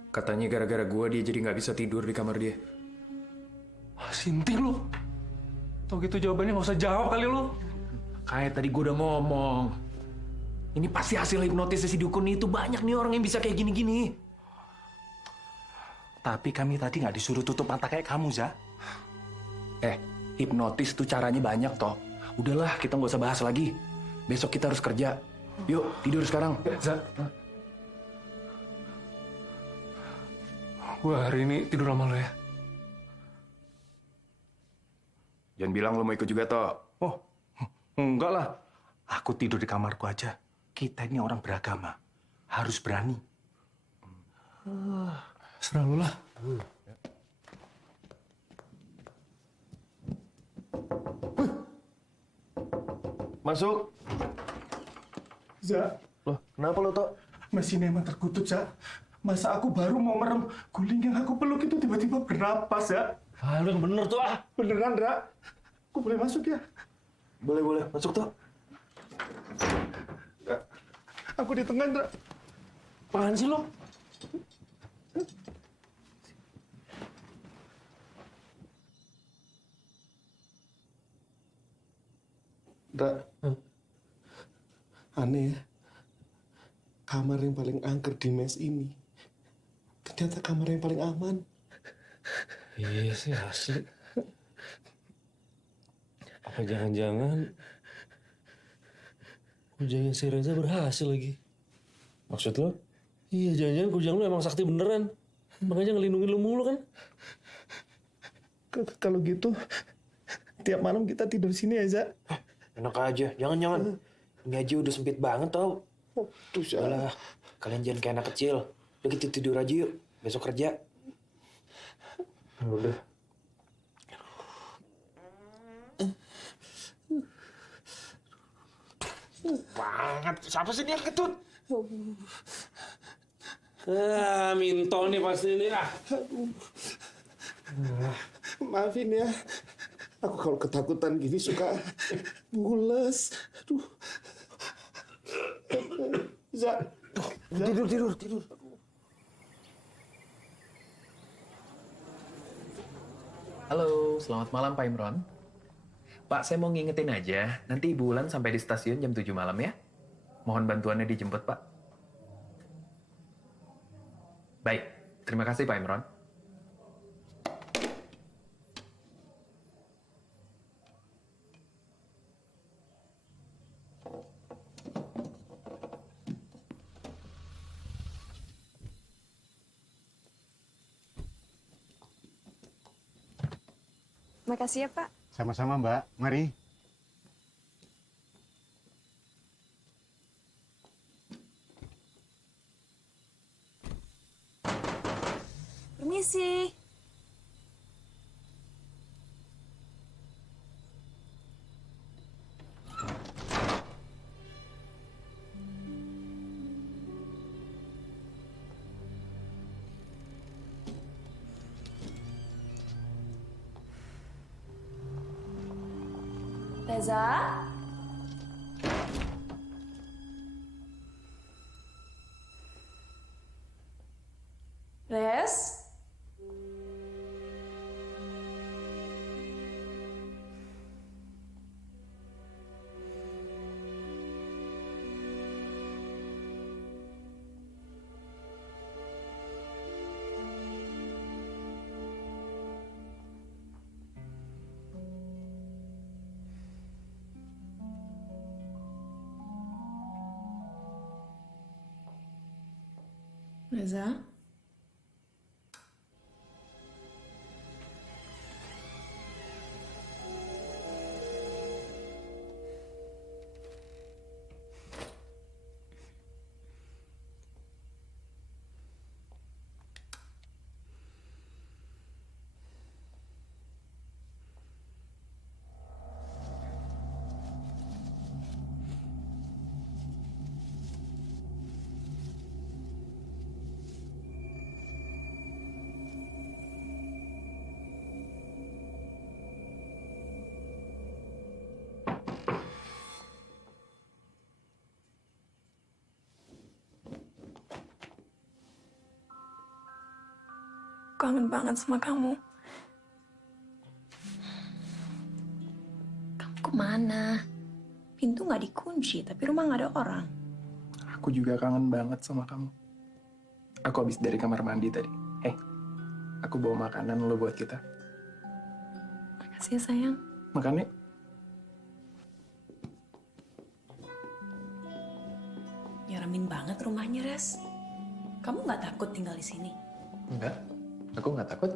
Katanya gara-gara gue dia jadi nggak bisa tidur di kamar dia. Sinting lu. Tau gitu jawabannya nggak usah jawab kali lu. Kayak tadi gue udah ngomong. Ini pasti hasil hipnotis si dukun itu. Banyak nih orang yang bisa kayak gini-gini. Tapi kami tadi nggak disuruh tutup mata kayak kamu, Za. Hipnotis tuh caranya banyak toh. Udahlah, kita nggak usah bahas lagi. Besok kita harus kerja. Yuk, tidur sekarang. Za. Gue hari ini tidur lama lo ya. Jangan bilang lo mau ikut juga toh. Oh, enggak lah. Aku tidur di kamarku aja. Kita ini orang beragama. Harus berani. Serah lu lah. Masuk. Za. Loh, kenapa lo, Tok? Mesinnya emang terkutuk, Za. Masa aku baru mau merem, guling yang aku peluk itu tiba-tiba bernapas, Za. Lu yang bener tuh, ah. Beneran, Ra. Aku boleh masuk ya? Boleh. Masuk, Tok. Aku di tengah, Ra. Apaan sih lo? Ra. Aneh ya. Kamar yang paling angker di mes ini ternyata kamar yang paling aman. Iya sih, asli. Apa jangan-jangan kujangnya si Reza berhasil lagi? Maksud lo? Iya, jangan-jangan kujang lo emang sakti beneran. Makanya ngelindungin lo mulu kan? Kalau gitu, tiap malam kita tidur sini ya, Za. Enak aja, jangan. Ini aja udah sempit banget tau. Terus Udah, kalian jangan kayak anak kecil. Udah kita tidur aja yuk, besok kerja. Udah. Banget. Siapa sih dia ketut? Minto nih pasti ini lah. Maafin ya. Aku kalau ketakutan gini suka mules. Aduh. Tidur. Halo, selamat malam Pak Imron. Pak, saya mau ngingetin aja, nanti Ibu Wulan sampai di stasiun jam 7 malam ya. Mohon bantuannya dijemput, Pak. Baik, terima kasih Pak Imron. Makasih ya, Pak. Sama-sama, Mbak. Mari. Permisi. Reza? Res? Reza? Kangen banget sama kamu. Kamu kemana? Pintu nggak dikunci, tapi rumah nggak ada orang. Aku juga kangen banget sama kamu. Aku habis dari kamar mandi tadi. Aku bawa makanan lo buat kita. Makasih ya, sayang. Makan yuk. Nyeremin banget rumahnya, Res. Kamu nggak takut tinggal di sini? Enggak, aku nggak takut.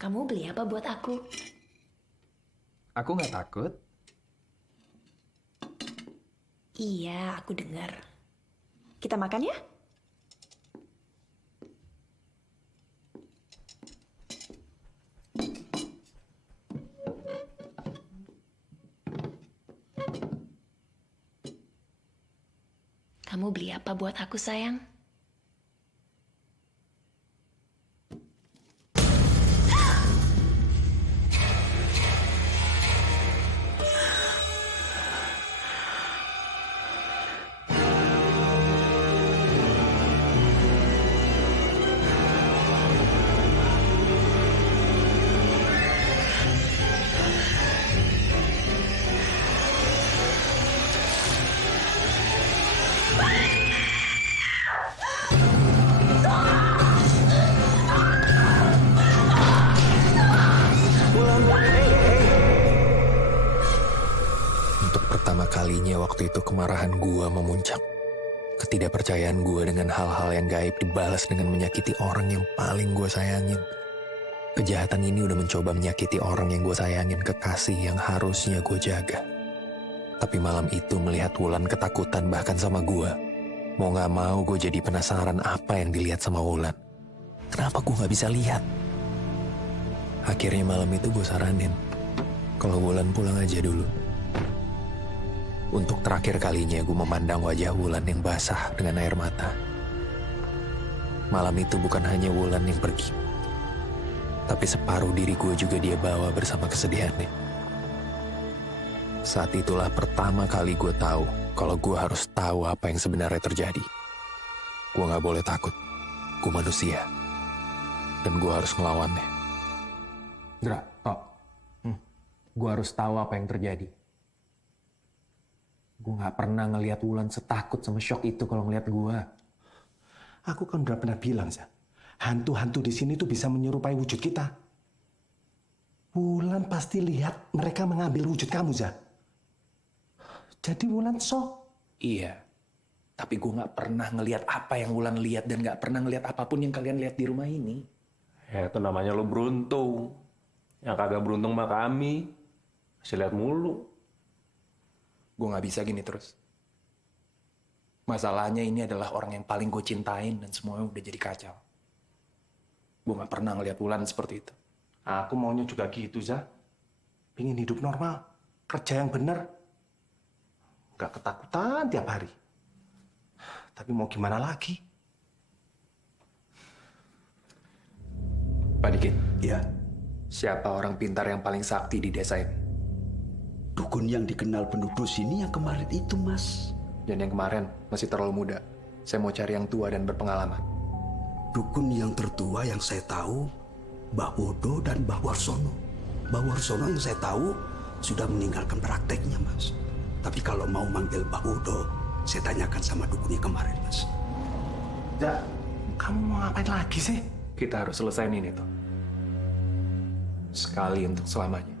Kamu beli apa buat aku? Aku nggak takut. Iya, aku dengar. Kita makan ya? Kamu beli apa buat aku, sayang? Untuk pertama kalinya waktu itu kemarahan gua memuncak. Ketidakpercayaan gua dengan hal-hal yang gaib dibalas dengan menyakiti orang yang paling gua sayangin. Kejahatan ini udah mencoba menyakiti orang yang gua sayangin, kekasih yang harusnya gua jaga. Tapi malam itu melihat Wulan ketakutan bahkan sama gua Mau gak mau gue jadi penasaran apa yang dilihat sama Wulan. Kenapa gue gak bisa lihat? Akhirnya malam itu gue saranin kalau Wulan pulang aja dulu. Untuk terakhir kalinya gue memandang wajah Wulan yang basah dengan air mata. Malam itu bukan hanya Wulan yang pergi, tapi separuh diri gue juga dia bawa bersama kesedihannya. Saat itulah pertama kali gue tahu kalau gue harus tahu apa yang sebenarnya terjadi. Gue gak boleh takut. Gue manusia. Dan gue harus ngelawannya. Dra, gue harus tahu apa yang terjadi. Gue gak pernah ngelihat Wulan setakut sama shock itu kalau ngelihat gue. Aku kan udah pernah bilang, Za. Hantu-hantu di sini tuh bisa menyerupai wujud kita. Wulan pasti lihat mereka mengambil wujud kamu, Za. Jadi Wulan shock. Iya, tapi gue gak pernah ngelihat apa yang Wulan lihat dan gak pernah ngelihat apapun yang kalian lihat di rumah ini. Ya itu namanya lo beruntung. Yang kagak beruntung mah kami. Masih lihat mulu. Gue gak bisa gini terus. Masalahnya ini adalah orang yang paling gue cintain dan semuanya udah jadi kacau. Gue gak pernah ngelihat Wulan seperti itu. Aku maunya juga gitu, Za. Pengen hidup normal. Kerja yang bener. Gak ketakutan tiap hari. Tapi mau gimana lagi? Pak Dikin. Ya. Siapa orang pintar yang paling sakti di desa ini? Dukun yang dikenal penduduk sini yang kemarin itu, Mas. Dan yang kemarin masih terlalu muda. Saya mau cari yang tua dan berpengalaman. Dukun yang tertua yang saya tahu, Mbah Wodo dan Mbah Warsono. Mbah Warsono yang saya tahu sudah meninggalkan prakteknya, Mas. Tapi kalau mau manggil Mbah Wodo, saya tanyakan sama dukunnya kemarin, Mas. Ya, kamu mau ngapain lagi sih? Kita harus selesaiin ini tuh. Sekali untuk selamanya.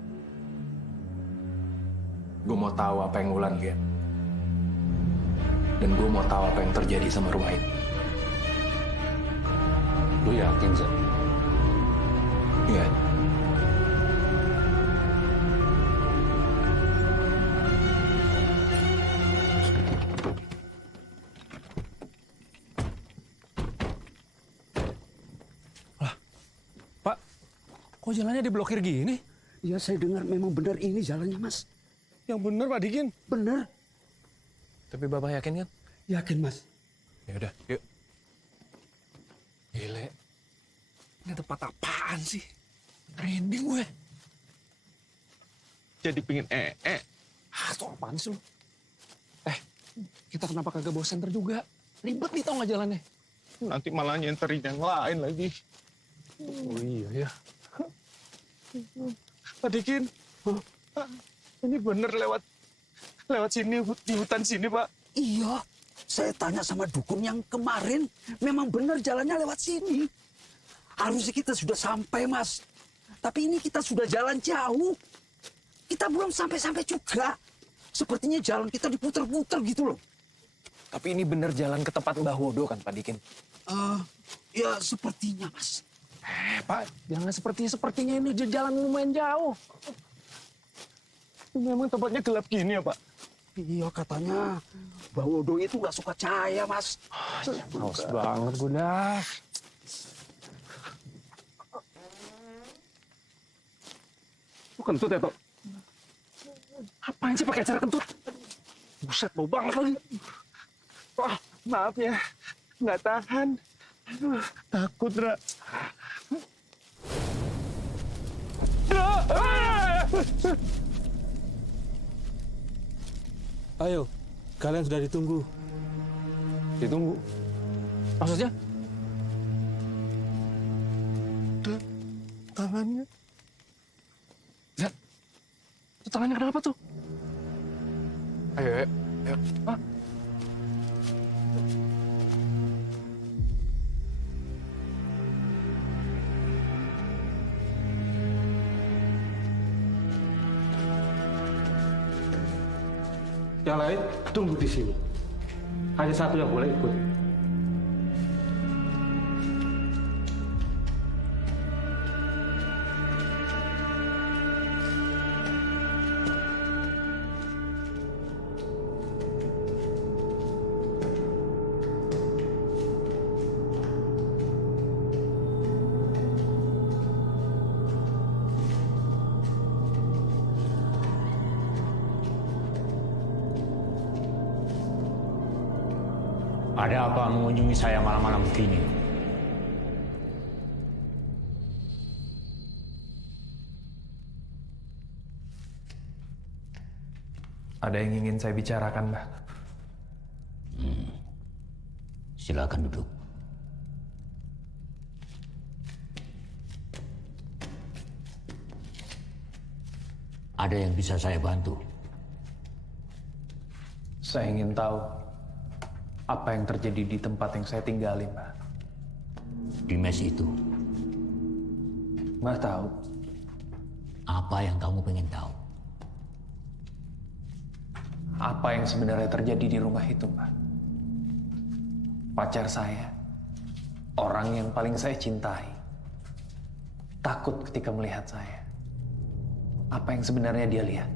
Gue mau tahu apa yang Wulan lihat. Dan gue mau tahu apa yang terjadi sama rumah ini. Lu yakin, Za? Iya. Kok jalannya diblokir gini? Ya saya dengar memang benar ini jalannya, Mas. Yang benar Pak Dikin? Benar. Tapi Bapak yakin kan? Yakin, Mas. Ya udah, yuk. Gile. Ini tempat apaan sih? Merinding gue. Jadi pingin itu apaan sih lu? Kita kenapa kagak bawa senter juga? Ribet nih tau gak jalannya? Nanti malah nyenterin yang lain lagi. Oh iya ya. Pak Dikin, ini bener lewat sini, di hutan sini, Pak. Iya, saya tanya sama dukun yang kemarin, memang benar jalannya lewat sini. Harusnya kita sudah sampai, Mas. Tapi ini kita sudah jalan jauh. Kita belum sampai-sampai juga. Sepertinya jalan kita diputar-putar gitu loh. Tapi ini bener jalan ke tempat Mbah Wodo kan, Pak Dikin? Ya sepertinya, Mas. Pak, jangan sepertinya ini jalan lumayan jauh. Memang tempatnya gelap gini ya, Pak? Iya, katanya Mbah Wodo itu nggak suka cahaya, Mas. Males banget gue dah. Lu kentut ya, Tok? Apaan sih pakai cara kentut? Buset, bau banget lagi. Wah, maaf ya. Nggak tahan. Aduh, takut, Ra. Ayo, kalian sudah ditunggu. Ditunggu? Maksudnya? Tangannya. Lihat. Itu tangannya kenapa tuh? Ayo. Hah? Yang lain tunggu di sini. Hanya satu yang boleh ikut. Ada apa mengunjungi saya malam-malam begini? Ada yang ingin saya bicarakan, Mbah. Silakan duduk. Ada yang bisa saya bantu? Saya ingin tahu apa yang terjadi di tempat yang saya tinggali, Mbah. Di mes itu. Mbah tahu. Apa yang kamu pengen tahu? Apa yang sebenarnya terjadi di rumah itu, Mbah? Pacar saya, orang yang paling saya cintai, takut ketika melihat saya. Apa yang sebenarnya dia lihat?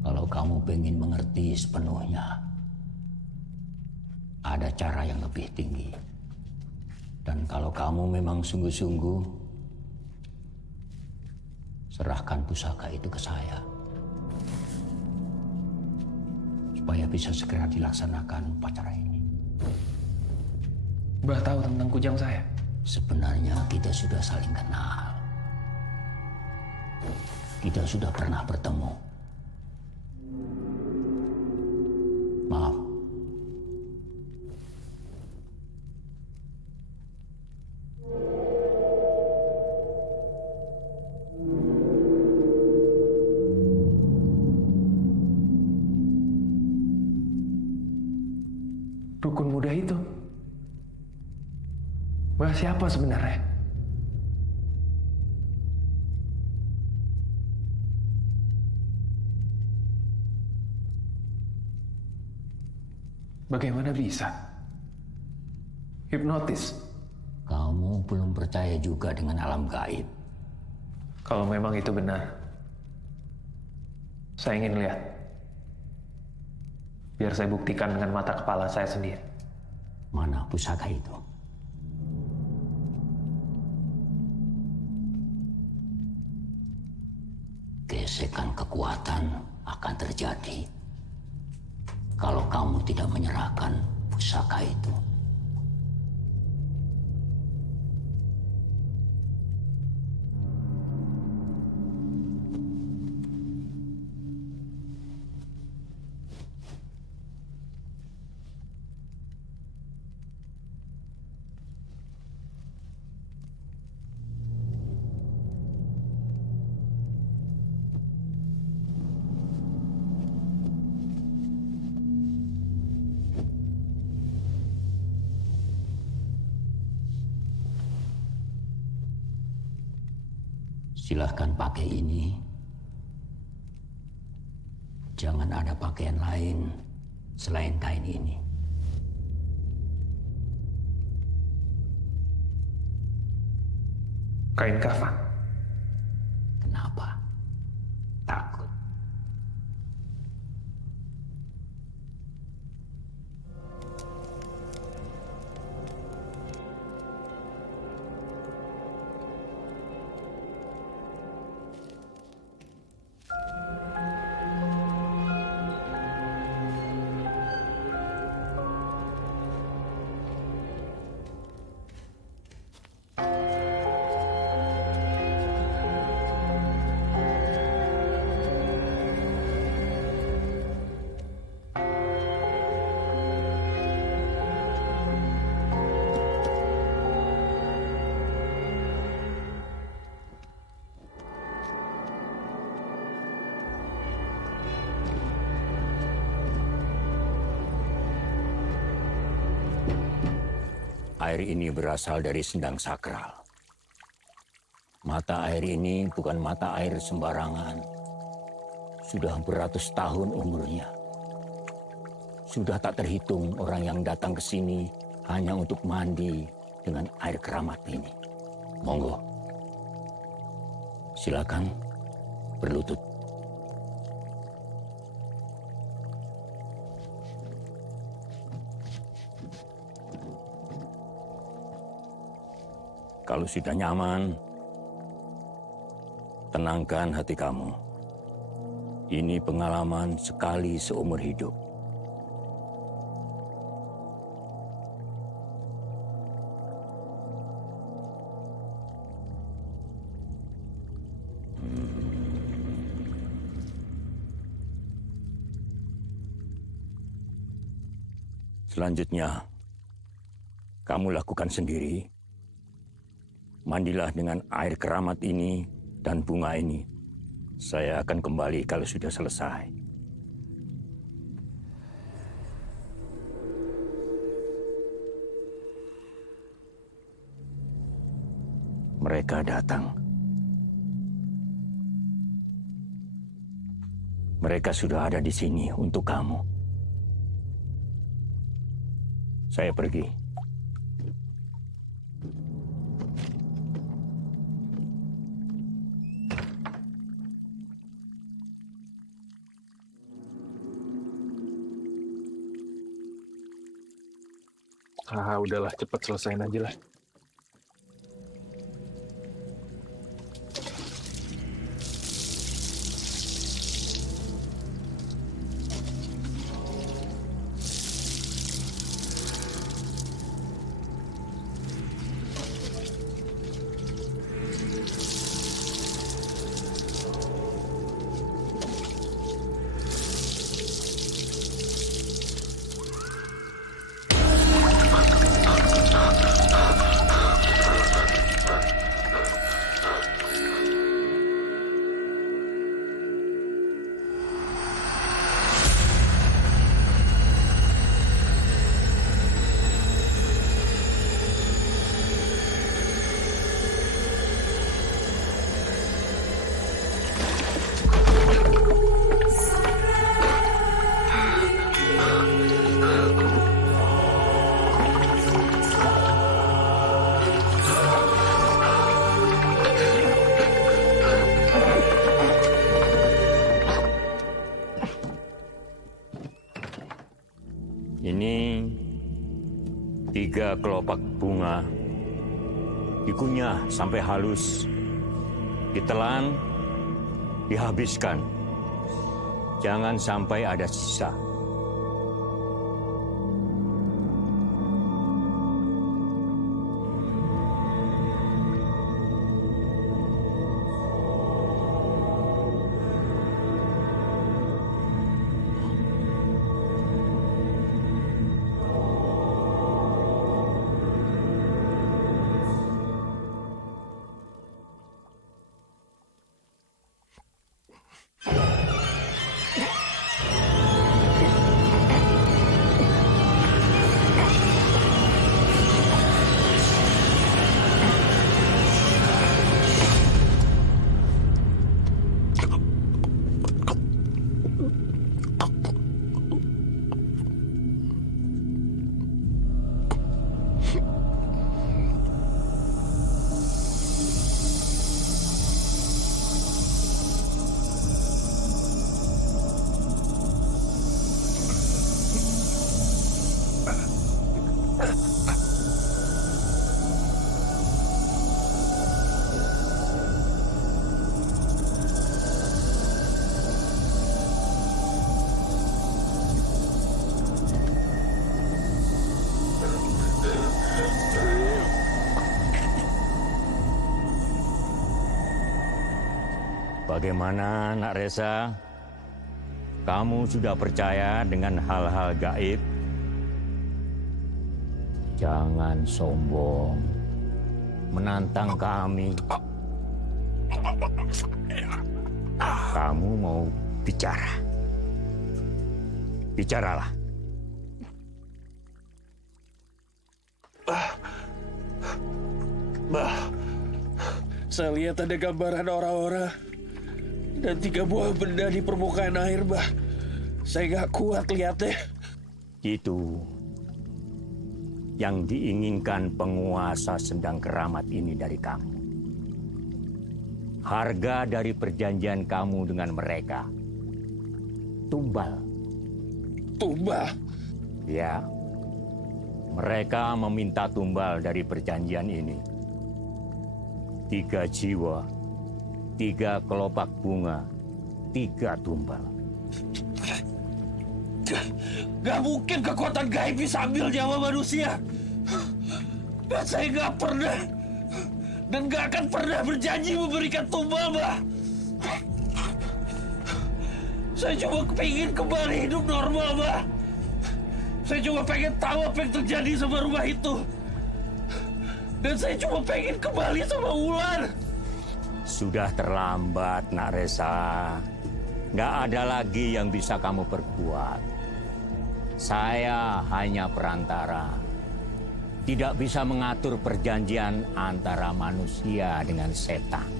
Kalau kamu pengen mengerti sepenuhnya, ada cara yang lebih tinggi. Dan kalau kamu memang sungguh-sungguh, serahkan pusaka itu ke saya. Supaya bisa segera dilaksanakan upacara ini. Mbah tahu tentang kujang saya? Sebenarnya kita sudah saling kenal. Kita sudah pernah bertemu. Maaf. Dukun muda itu. Mbah siapa sebenarnya? Bagaimana bisa? Hipnotis. Kamu belum percaya juga dengan alam gaib. Kalau memang itu benar, saya ingin lihat. Biar saya buktikan dengan mata kepala saya sendiri. Mana pusaka itu? Gesekan kekuatan akan terjadi kalau kamu tidak menyerahkan pusaka itu. Silahkan pakai ini. Jangan ada pakaian lain selain kain ini. Kain kafan. Kenapa? Takut. Air ini berasal dari sendang sakral. Mata air ini bukan mata air sembarangan. Sudah beratus tahun umurnya. Sudah tak terhitung orang yang datang ke sini hanya untuk mandi dengan air keramat ini. Monggo. Silakan berlutut. Kalau sudah nyaman, tenangkan hati kamu. Ini pengalaman sekali seumur hidup. Selanjutnya, kamu lakukan sendiri. Mandilah dengan air keramat ini dan bunga ini. Saya akan kembali kalau sudah selesai. Mereka datang. Mereka sudah ada di sini untuk kamu. Saya pergi. Udahlah, cepat selesain aja lah. Ini 3 kelopak bunga, dikunyah sampai halus, ditelan, dihabiskan. Jangan sampai ada sisa. Bagaimana, Nak Resa? Kamu sudah percaya dengan hal-hal gaib? Jangan sombong, menantang kami. Kamu mau bicara? Bicaralah. Bah, saya lihat ada gambaran orang-orang dan 3 buah benda di permukaan air, Bah. Saya nggak kuat lihatnya. Itu yang diinginkan penguasa Sendang Keramat ini dari kamu. Harga dari perjanjian kamu dengan mereka, tumbal. Tumbal? Ya, mereka meminta tumbal dari perjanjian ini. 3 jiwa, 3 kelopak bunga, 3 tumbal. Gak mungkin kekuatan gaib bisa ambil nyawa manusia. Dan saya gak pernah dan gak akan pernah berjanji memberikan tumbal, Mbak. Saya cuma kepingin kembali hidup normal, Mbak. Saya cuma pengen tahu apa yang terjadi sama rumah itu. Dan saya cuma pengen kembali sama Wulan. Sudah terlambat, Nak Resa. Nggak ada lagi yang bisa kamu perbuat. Saya hanya perantara. Tidak bisa mengatur perjanjian antara manusia dengan setan.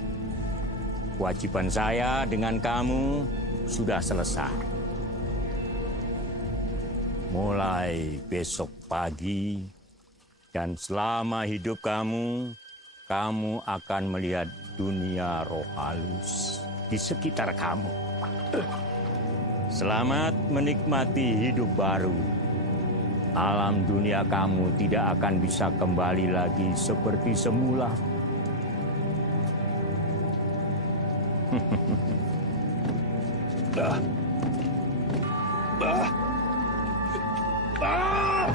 Kewajiban saya dengan kamu sudah selesai. Mulai besok pagi dan selama hidup kamu, kamu akan melihat dunia roh halus di sekitar kamu. Selamat menikmati hidup baru. Alam dunia kamu tidak akan bisa kembali lagi seperti semula. Bah. Bah. Bah.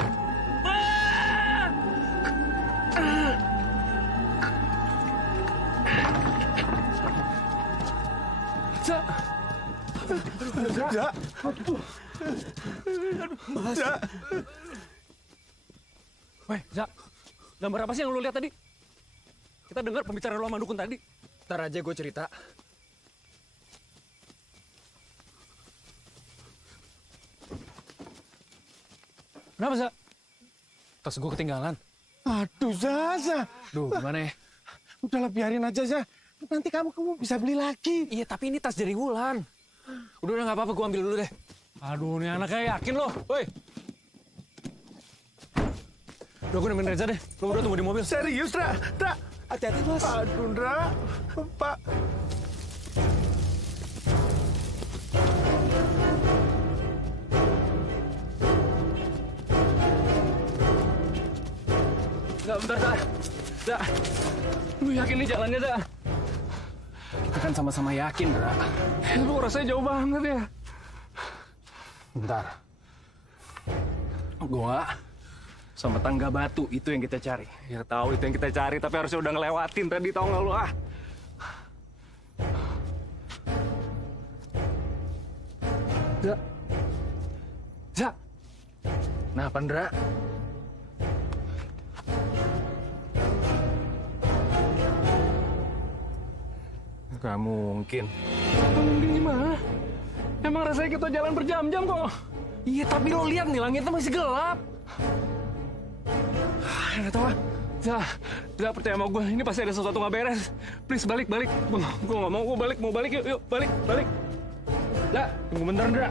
Za. Za. Mas. Weh, Za. Gambar apa sih yang lu lihat tadi? Kita dengar pembicaraan lu sama dukun tadi. Ntar aja gue cerita. Kenapa, Za? Tas gue ketinggalan. Aduh, Zaza. Duh, gimana ya? Udahlah biarin aja, Za. Nanti kamu bisa beli lagi. Iya, tapi ini tas dari Wulan. Udah nggak apa-apa, gue ambil dulu deh. Aduh, nih anaknya yakin loh. Woi. Udah, gue nemenin Reza deh. Lo udah tunggu di mobil. Serius, Ra? Ra. Hati-hati, Mas. Aduh, Ra. Pak. Nggak, bentar, Za. Za. Lu yakin nih jalannya, Za? Kita kan sama-sama yakin, Ra. Lu rasanya jauh banget ya. Bentar. Gua sama tangga batu itu yang kita cari. Ya tahu itu yang kita cari, tapi harusnya udah ngelewatin tadi, tau nggak lu ah? Za. Za. Nah, Pandra. Gak mungkin. Gak mungkin gimana? Emang rasanya kita jalan berjam-jam kok. Iya, tapi lo lihat nih, langitnya masih gelap. Nggak tahu ah. Za, percaya sama gue. Ini pasti ada sesuatu nggak beres. Please, balik. Gue nggak mau, gue balik. Mau balik, yuk, balik. Za, tunggu bentar, Ndra.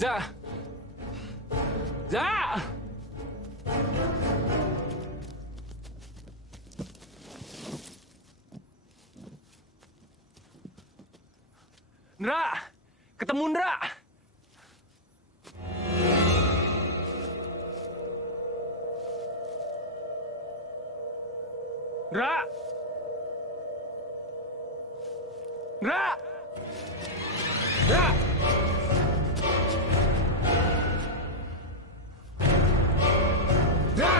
Za. Ndra, ketemu Ndra. Ndra. Ndra. Ndra. Ndra.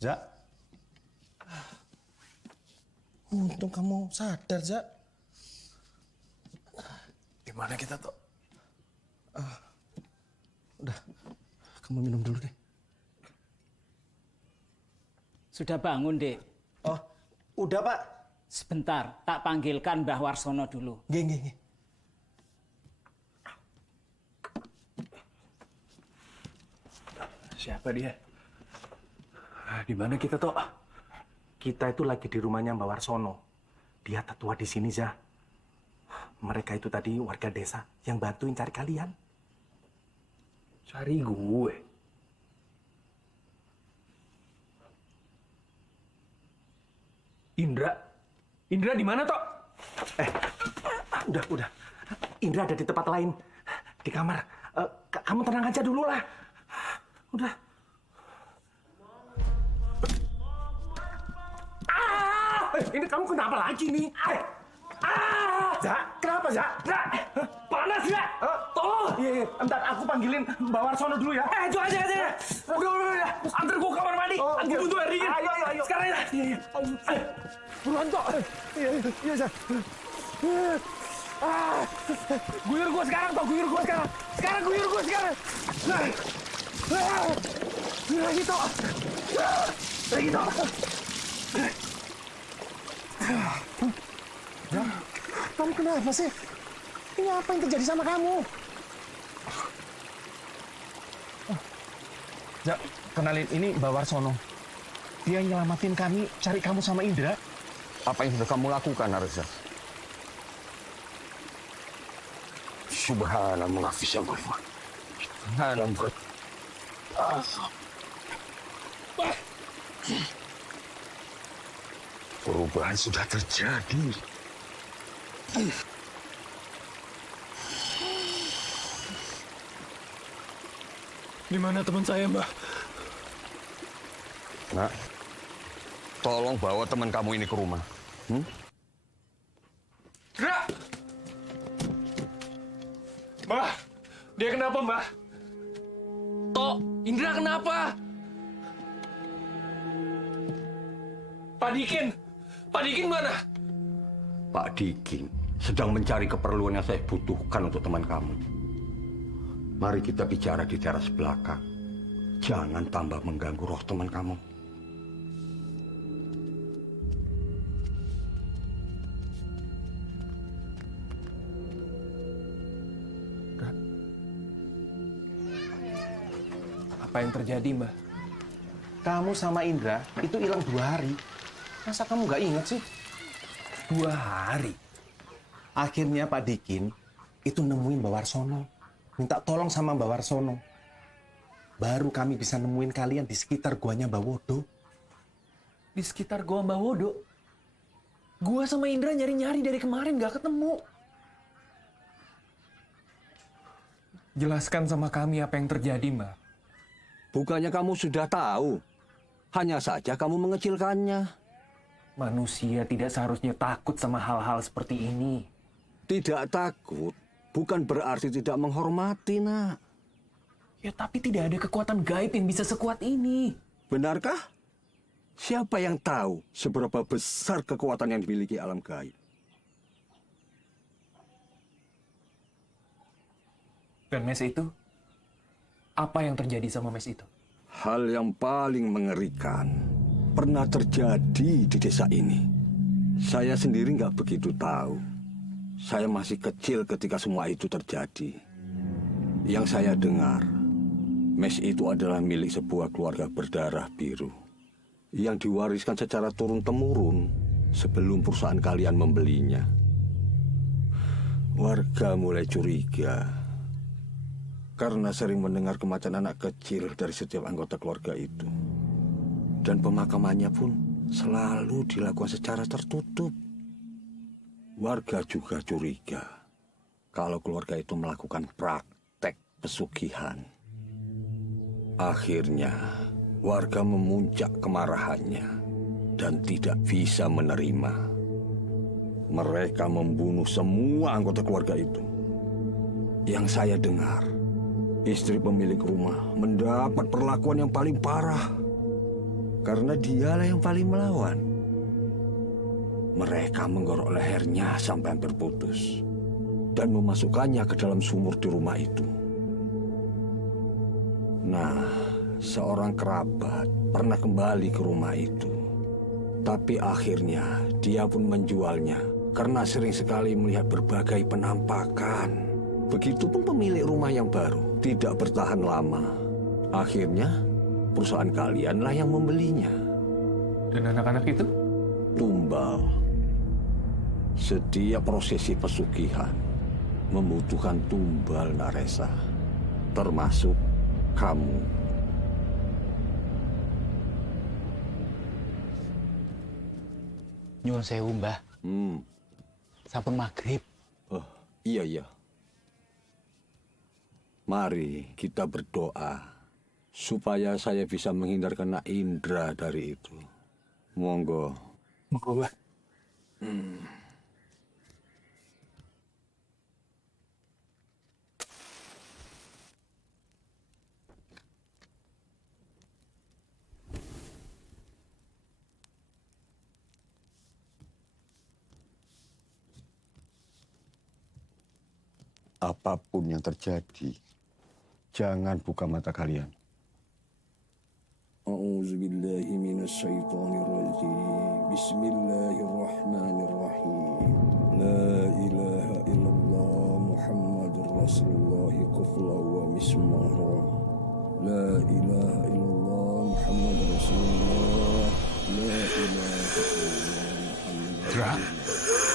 Zak. Untung kamu sadar, Zak. Gimana kita tuh? Udah, kamu minum dulu deh. Sudah bangun, Dek? Oh, udah, Pak. Sebentar, tak panggilkan Mbah Warsono dulu. Nggih. Siapa dia? Di mana kita, Tok? Kita itu lagi di rumahnya Mbak Warsono. Dia tetua di sini, Zah. Mereka itu tadi warga desa yang bantuin cari kalian. Cari gue? Indra? Indra di mana, Tok? Udah. Indra ada di tempat lain. Di kamar. Kamu tenang aja dulu lah. Udah. Ini kamu kenapa lagi nih? Zak, kenapa Zak? Zak, panas ya? Tolong. Iya, entar aku panggilin Mbak Warsono dulu ya. Itu aja. Udah. Antar gua ke kamar mandi. Aku butuh air dingin. Ayo. Sekarang ya. Iya. Buruan, Tok. Iya, Zak. Guyur gua sekarang, Tok. Guyur gua sekarang. Guyur gua sekarang. Lagi, Tok. Ya, kamu kenapa sih? Ini apa yang terjadi sama kamu? Ya, kenalin, ini Mbak Warsono. Dia nyelamatin kami, cari kamu sama Indra. Apa yang sudah kamu lakukan, Arza? Subhanallah, Subhanallah. Perubahan sudah terjadi. Di mana teman saya, Mbak? Nak, tolong bawa teman kamu ini ke rumah. Gerak! Mbak, dia kenapa, Mbak? Tok, Indra kenapa? Pak Dikin mana? Pak Dikin sedang mencari keperluan yang saya butuhkan untuk teman kamu. Mari kita bicara di teras belakang. Jangan tambah mengganggu roh teman kamu. Apa yang terjadi, Mbak? Kamu sama Indra itu hilang 2 hari. Masa kamu nggak ingat sih? 2 hari? Akhirnya Pak Dikin itu nemuin Mbak Warsono. Minta tolong sama Mbak Warsono. Baru kami bisa nemuin kalian di sekitar guanya Mbak Wodo. Di sekitar gua Mbak Wodo? Gua sama Indra nyari-nyari dari kemarin nggak ketemu. Jelaskan sama kami apa yang terjadi, Mbak. Bukannya kamu sudah tahu? Hanya saja kamu mengecilkannya. Manusia tidak seharusnya takut sama hal-hal seperti ini. Tidak takut bukan berarti tidak menghormati, Nak. Ya, tapi tidak ada kekuatan gaib yang bisa sekuat ini. Benarkah? Siapa yang tahu seberapa besar kekuatan yang dimiliki alam gaib? Dan mes itu? Apa yang terjadi sama mes itu? Hal yang paling mengerikan pernah terjadi di desa ini. Saya sendiri nggak begitu tahu. Saya masih kecil ketika semua itu terjadi. Yang saya dengar, mes itu adalah milik sebuah keluarga berdarah biru yang diwariskan secara turun-temurun sebelum perusahaan kalian membelinya. Warga mulai curiga karena sering mendengar kemacan anak kecil dari setiap anggota keluarga itu. Dan pemakamannya pun selalu dilakukan secara tertutup. Warga juga curiga kalau keluarga itu melakukan praktek pesugihan. Akhirnya, warga memuncak kemarahannya dan tidak bisa menerima. Mereka membunuh semua anggota keluarga itu. Yang saya dengar, istri pemilik rumah mendapat perlakuan yang paling parah. karena dialah yang paling melawan. Mereka menggorok lehernya sampai hampir putus dan memasukkannya ke dalam sumur di rumah itu. Nah, seorang kerabat pernah kembali ke rumah itu. Tapi akhirnya dia pun menjualnya karena sering sekali melihat berbagai penampakan. Begitupun pemilik rumah yang baru tidak bertahan lama. Akhirnya perusahaan kalianlah yang membelinya. Dan anak-anak itu? Tumbal. Setiap prosesi pesugihan membutuhkan tumbal, Naresa. Termasuk kamu. Nyuwun sewu, Mbah. Sampun maghrib. Oh, iya. Mari kita berdoa supaya saya bisa menghindarkan Nak Indra dari itu. Monggo. Monggo, Mbah. Apapun yang terjadi, jangan buka mata kalian. A'udzubillahi minasyaitonirrajim. Bismillahirrahmanirrahim. La ilaha illallah Muhammadur Rasulullah qufla wa mismara. La ilaha illallah Muhammadur Rasulullah. La ilaha illallah Muhammadur Rasulullah.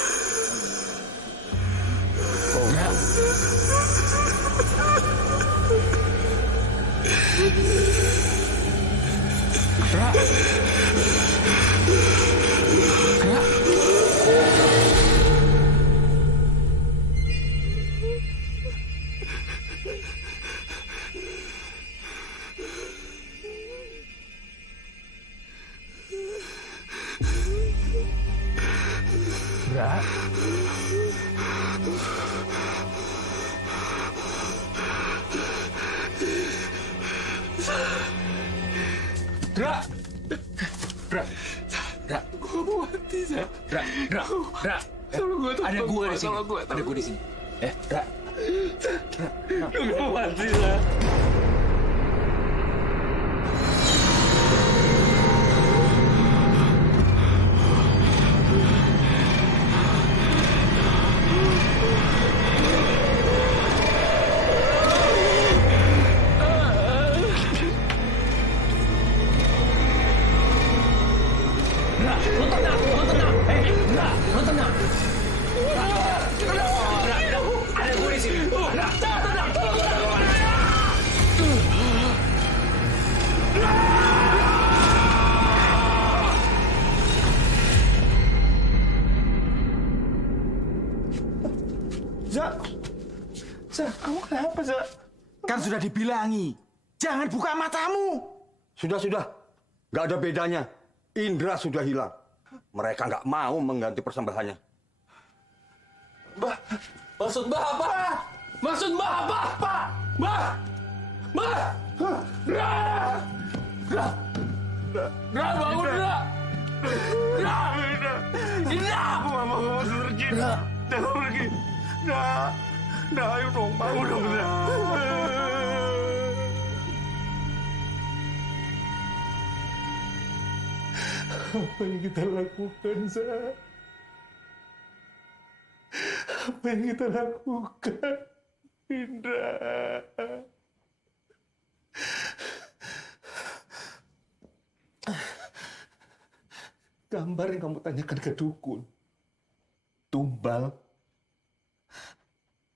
Ada gua di sini. Ada gua di sini. Dra. Lu gak mati lah. Zak, kamu kenapa, Zak? Kan sudah dibilangi, jangan buka matamu. Sudah. Nggak ada bedanya. Indra sudah hilang. Mereka nggak mau mengganti persembahannya. Mbah, maksud Mbah apa? Maksud Mbah apa? Mbah! Ra, bangun, Ra! Indra! Aku nggak mau kamu pergi. Jangan pergi. Ayo dong, bangun dong, Apa yang kita lakukan, Zak? Apa yang kita lakukan, Indra? Gambar yang kamu tanyakan ke dukun, tumbal,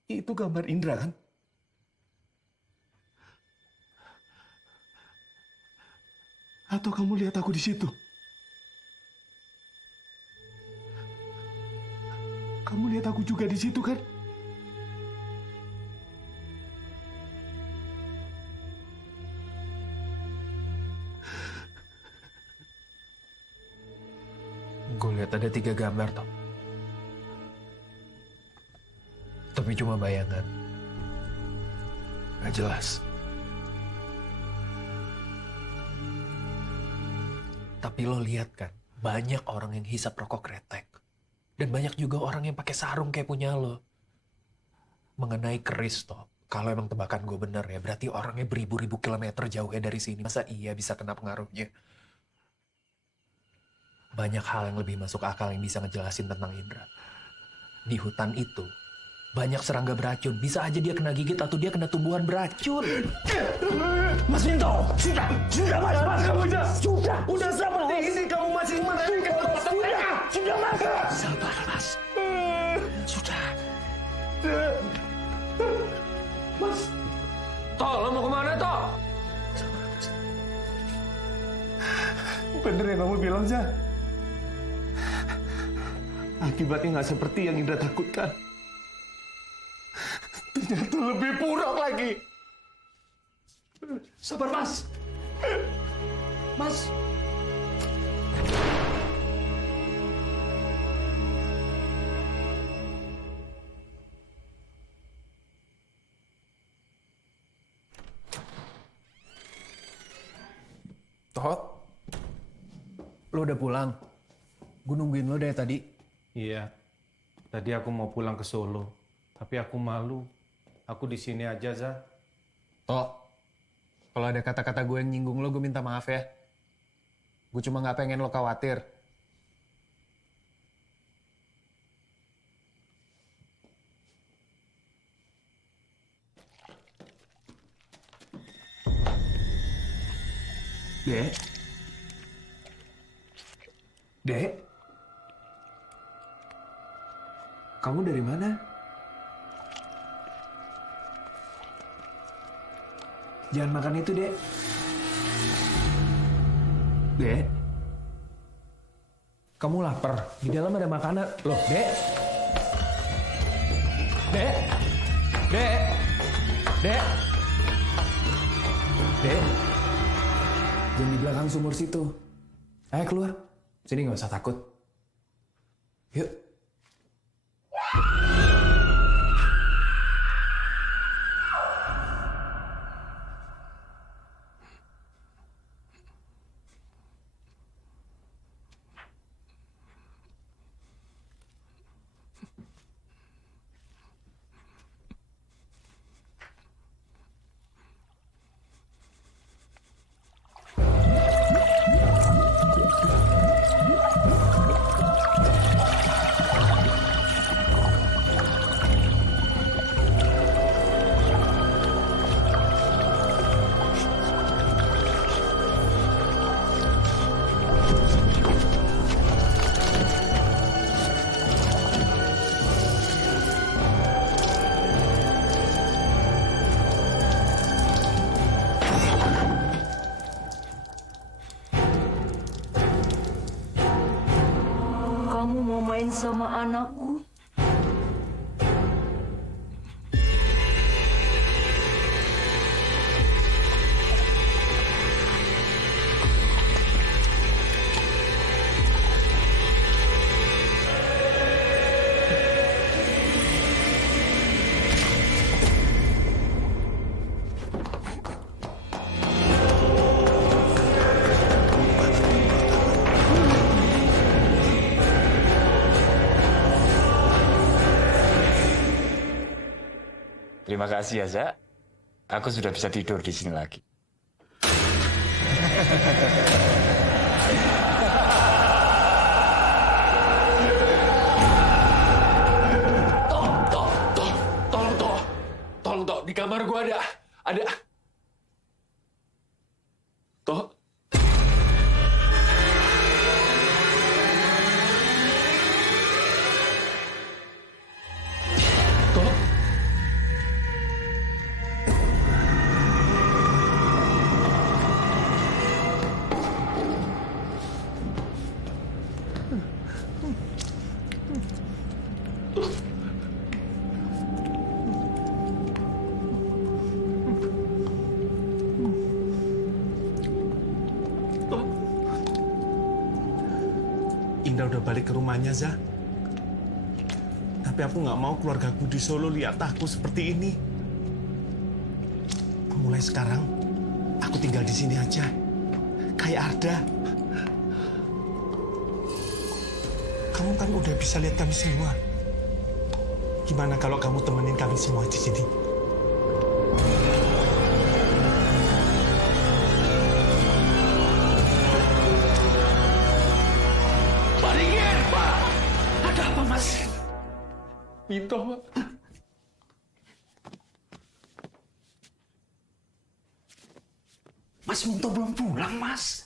itu gambar Indra, kan? Atau kamu lihat aku di situ? Kamu lihat aku juga di situ, kan? Gue lihat ada 3 gambar, Tom. Tapi cuma bayangan. Nggak jelas. Tapi lo lihat kan, banyak orang yang hisap rokok kretek. Dan banyak juga orang yang pakai sarung kayak punya lo. Mengenai keris, toh. Kalau emang tebakan gue bener ya, berarti orangnya beribu-ribu kilometer jauhnya dari sini. Masa iya bisa kena pengaruhnya? Banyak hal yang lebih masuk akal yang bisa ngejelasin tentang Indra. Di hutan itu, banyak serangga beracun. Bisa aja dia kena gigit atau dia kena tumbuhan beracun. Mas Vinto, sudah mas, kamu sudah seperti ini kamu masih meremehkan sudah mas. Sabar mas, sudah. Mas, Toh, lo mau kemana, Toh? Bener yang kamu bilang, Zah. Akibatnya nggak seperti yang Indra takutkan. Ternyata lebih buruk lagi. sabar mas. Mas. Toh, lo udah pulang? Gue nungguin lo dari tadi. Iya, tadi aku mau pulang ke Solo, tapi aku malu. Aku di sini aja, Zah. Toh, kalau ada kata-kata gue yang nyinggung lo, gue minta maaf ya. Gue cuma nggak pengen lo khawatir. Dek? Dek? Kamu dari mana? Jangan makan itu, Dek. Dek? Kamu lapar? Di dalam ada makanan. Loh, Dek? Dek? Dek? Dek? Dek? Jangan di belakang sumur situ. Ayo keluar. Sini nggak usah takut. Yuk. Kamu mau main sama anakku? Terima kasih ya, Zak. Aku sudah bisa tidur di sini lagi. Tolong, Toh. Di kamar gua ada. Toh. Toh. Indra udah balik ke rumahnya, Zah. Tapi aku nggak mau keluargaku di Solo lihat aku seperti ini. Mulai sekarang, aku tinggal di sini aja. Kayak Arda. Kamu kan udah bisa lihat kami semua. Gimana kalau kamu temenin kami semua di sini? Baringin, Pak! Ada apa, Mas? Minto, Pak. Mas Minto belum pulang, Mas.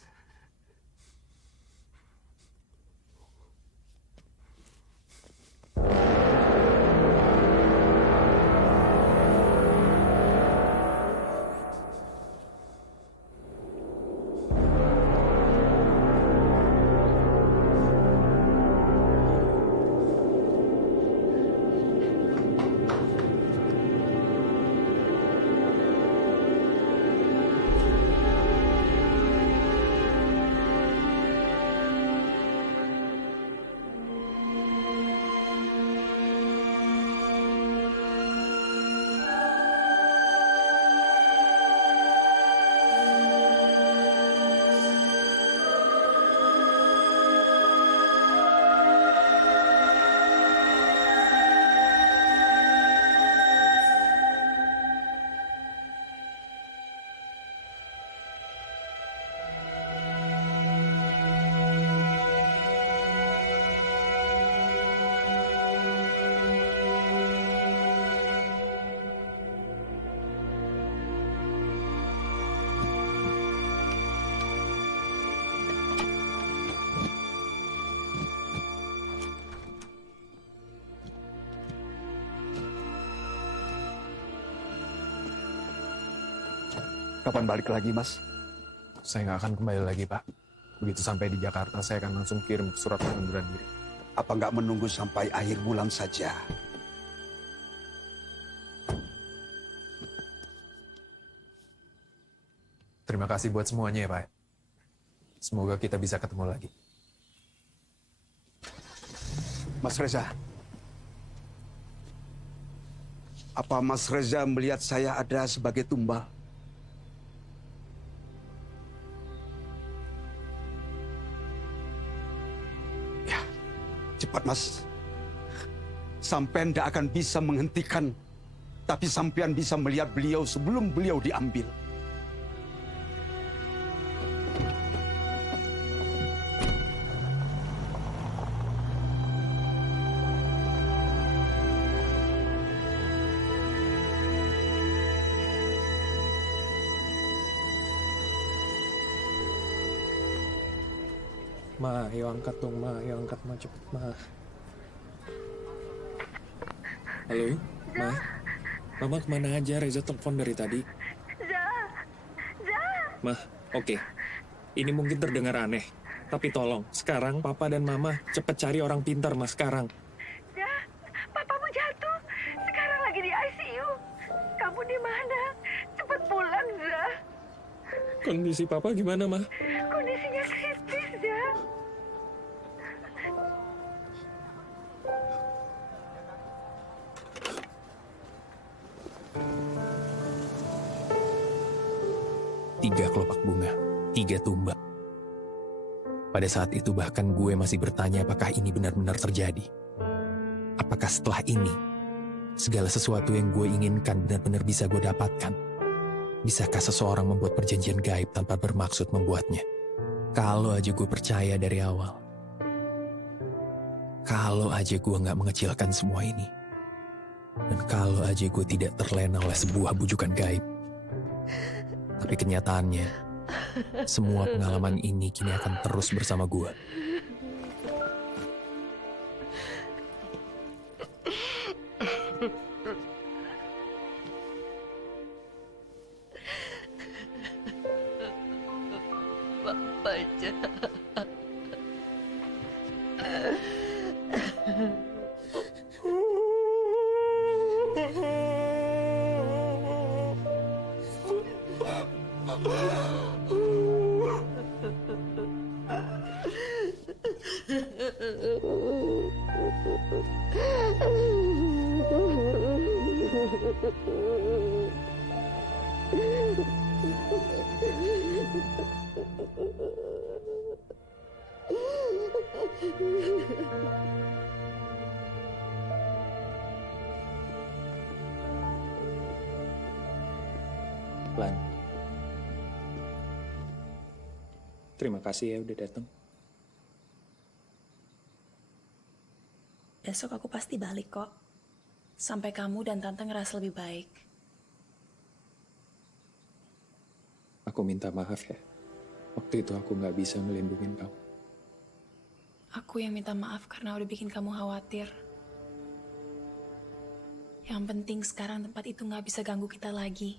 Kapan balik lagi, Mas? Saya nggak akan kembali lagi, Pak. Begitu sampai di Jakarta, saya akan langsung kirim surat pengunduran diri. Apa nggak menunggu sampai akhir bulan saja? Terima kasih buat semuanya ya, Pak. Semoga kita bisa ketemu lagi. Mas Reza, apa Mas Reza melihat saya ada sebagai tumbal? Ya, cepat Mas. Sampean tidak akan bisa menghentikan, tapi sampean bisa melihat beliau sebelum beliau diambil. Ma, ayo angkat dong, Ma. Ayo angkat, Ma. Cepet, Ma. Halo, Ma. Mama kemana aja? Reza telepon dari tadi. Ma, oke. Ini mungkin terdengar aneh. Tapi tolong, sekarang Papa dan Mama cepet cari orang pintar, Ma, sekarang. Papamu jatuh. Sekarang lagi di ICU. Kamu di mana? Cepat pulang, Zah. Kondisi Papa gimana, Ma? Kondisinya kritis, Zah. Tiga kelopak bunga, 3 tumbak. Pada saat itu bahkan gue masih bertanya apakah ini benar-benar terjadi. Apakah setelah ini, segala sesuatu yang gue inginkan benar-benar bisa gue dapatkan? Bisakah seseorang membuat perjanjian gaib tanpa bermaksud membuatnya? Kalau aja gue percaya dari awal. Kalau aja gue gak mengecilkan semua ini. Dan kalau aja gue tidak terlena oleh sebuah bujukan gaib. Tapi kenyataannya, semua pengalaman ini kini akan terus bersama gue. Papa jahat. Lan, terima kasih ya udah datang. Besok aku pasti balik kok. Sampai kamu dan Tante ngerasa lebih baik. Aku minta maaf ya. Waktu itu aku nggak bisa ngelindungin kamu. Aku yang minta maaf karena udah bikin kamu khawatir. Yang penting sekarang tempat itu nggak bisa ganggu kita lagi.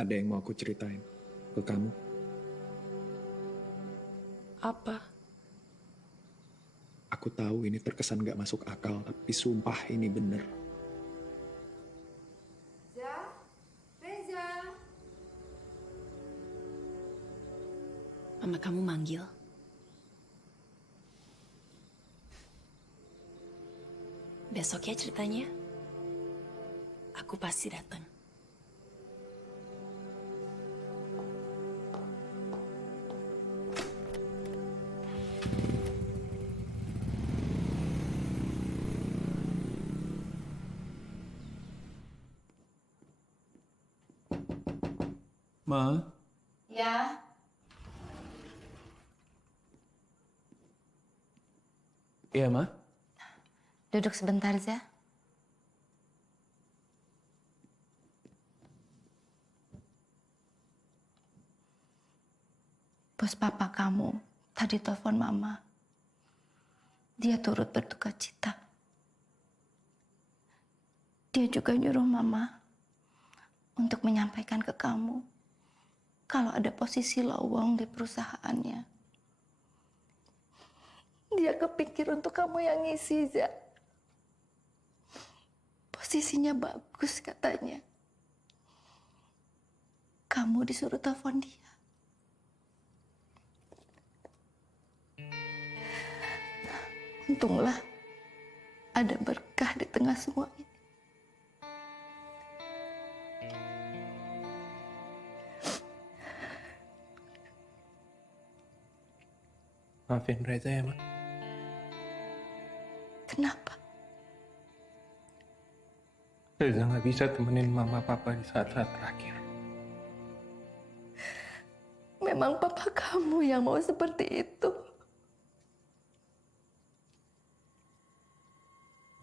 Ada yang mau aku ceritain ke kamu. Apa? Aku tahu ini terkesan gak masuk akal, tapi sumpah ini bener. Reza. Mama kamu manggil. Besok ya ceritanya. Aku pasti datang. Ma? Ya. Iya, Ma? Duduk sebentar, Za. Bos papa kamu tadi telepon Mama. Dia turut berduka cita. Dia juga nyuruh Mama untuk menyampaikan ke kamu kalau ada posisi lowong di perusahaannya. Dia kepikir untuk kamu yang ngisi, Za. Posisinya bagus katanya. Kamu disuruh telepon dia. Untunglah ada berkah di tengah semua ini. Maafin Reza ya, Ma. Kenapa? Reza nggak bisa temenin Mama Papa di saat-saat terakhir. Memang papa kamu yang mau seperti itu.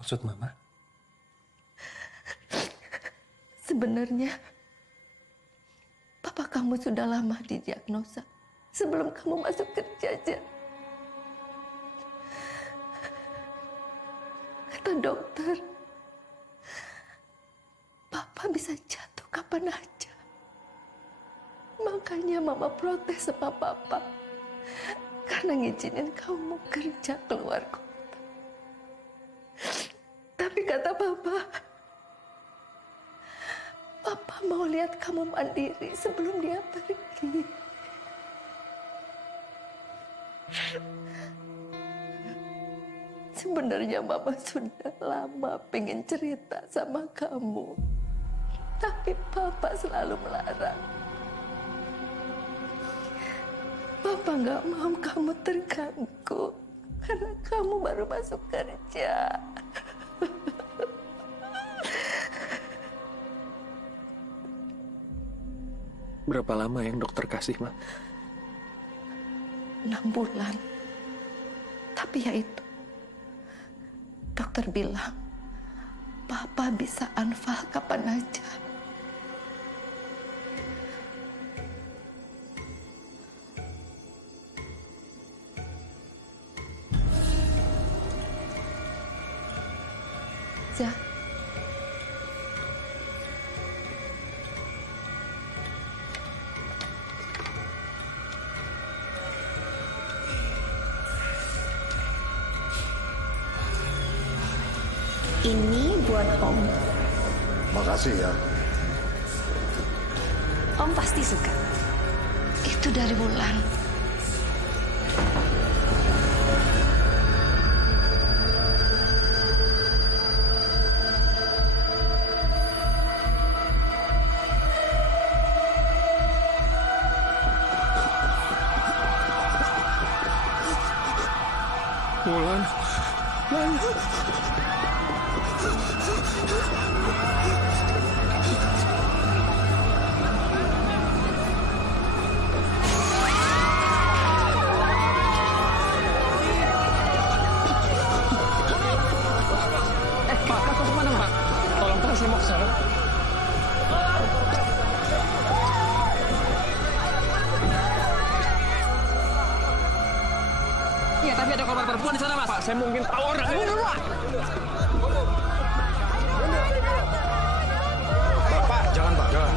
Maksud Mama? Sebenarnya, papa kamu sudah lama didiagnosa sebelum kamu masuk kerja aja. Kata dokter, papa bisa jatuh kapan aja. Makanya mama protes sama papa karena ngizinin kamu kerja keluar kota. Tapi kata papa mau lihat kamu mandiri sebelum dia pergi. Sebenarnya mama sudah lama pengen cerita sama kamu. Tapi papa selalu melarang. Papa nggak mau kamu terganggu karena kamu baru masuk kerja. Berapa lama yang dokter kasih, Ma? 6 bulan. Tapi ya itu, dokter bilang, Papa bisa anfal kapan aja. Ya. Ini buat Om. Makasih ya. Om pasti suka. Itu dari Wulan. Pak, mau kemana, Pak? Tolong, Pak, saya mau ke sana. Iya, tapi ada korban perempuan di sana, Mas. Pak, saya mungkin tahu orang. Pak, jangan, Pak, jangan.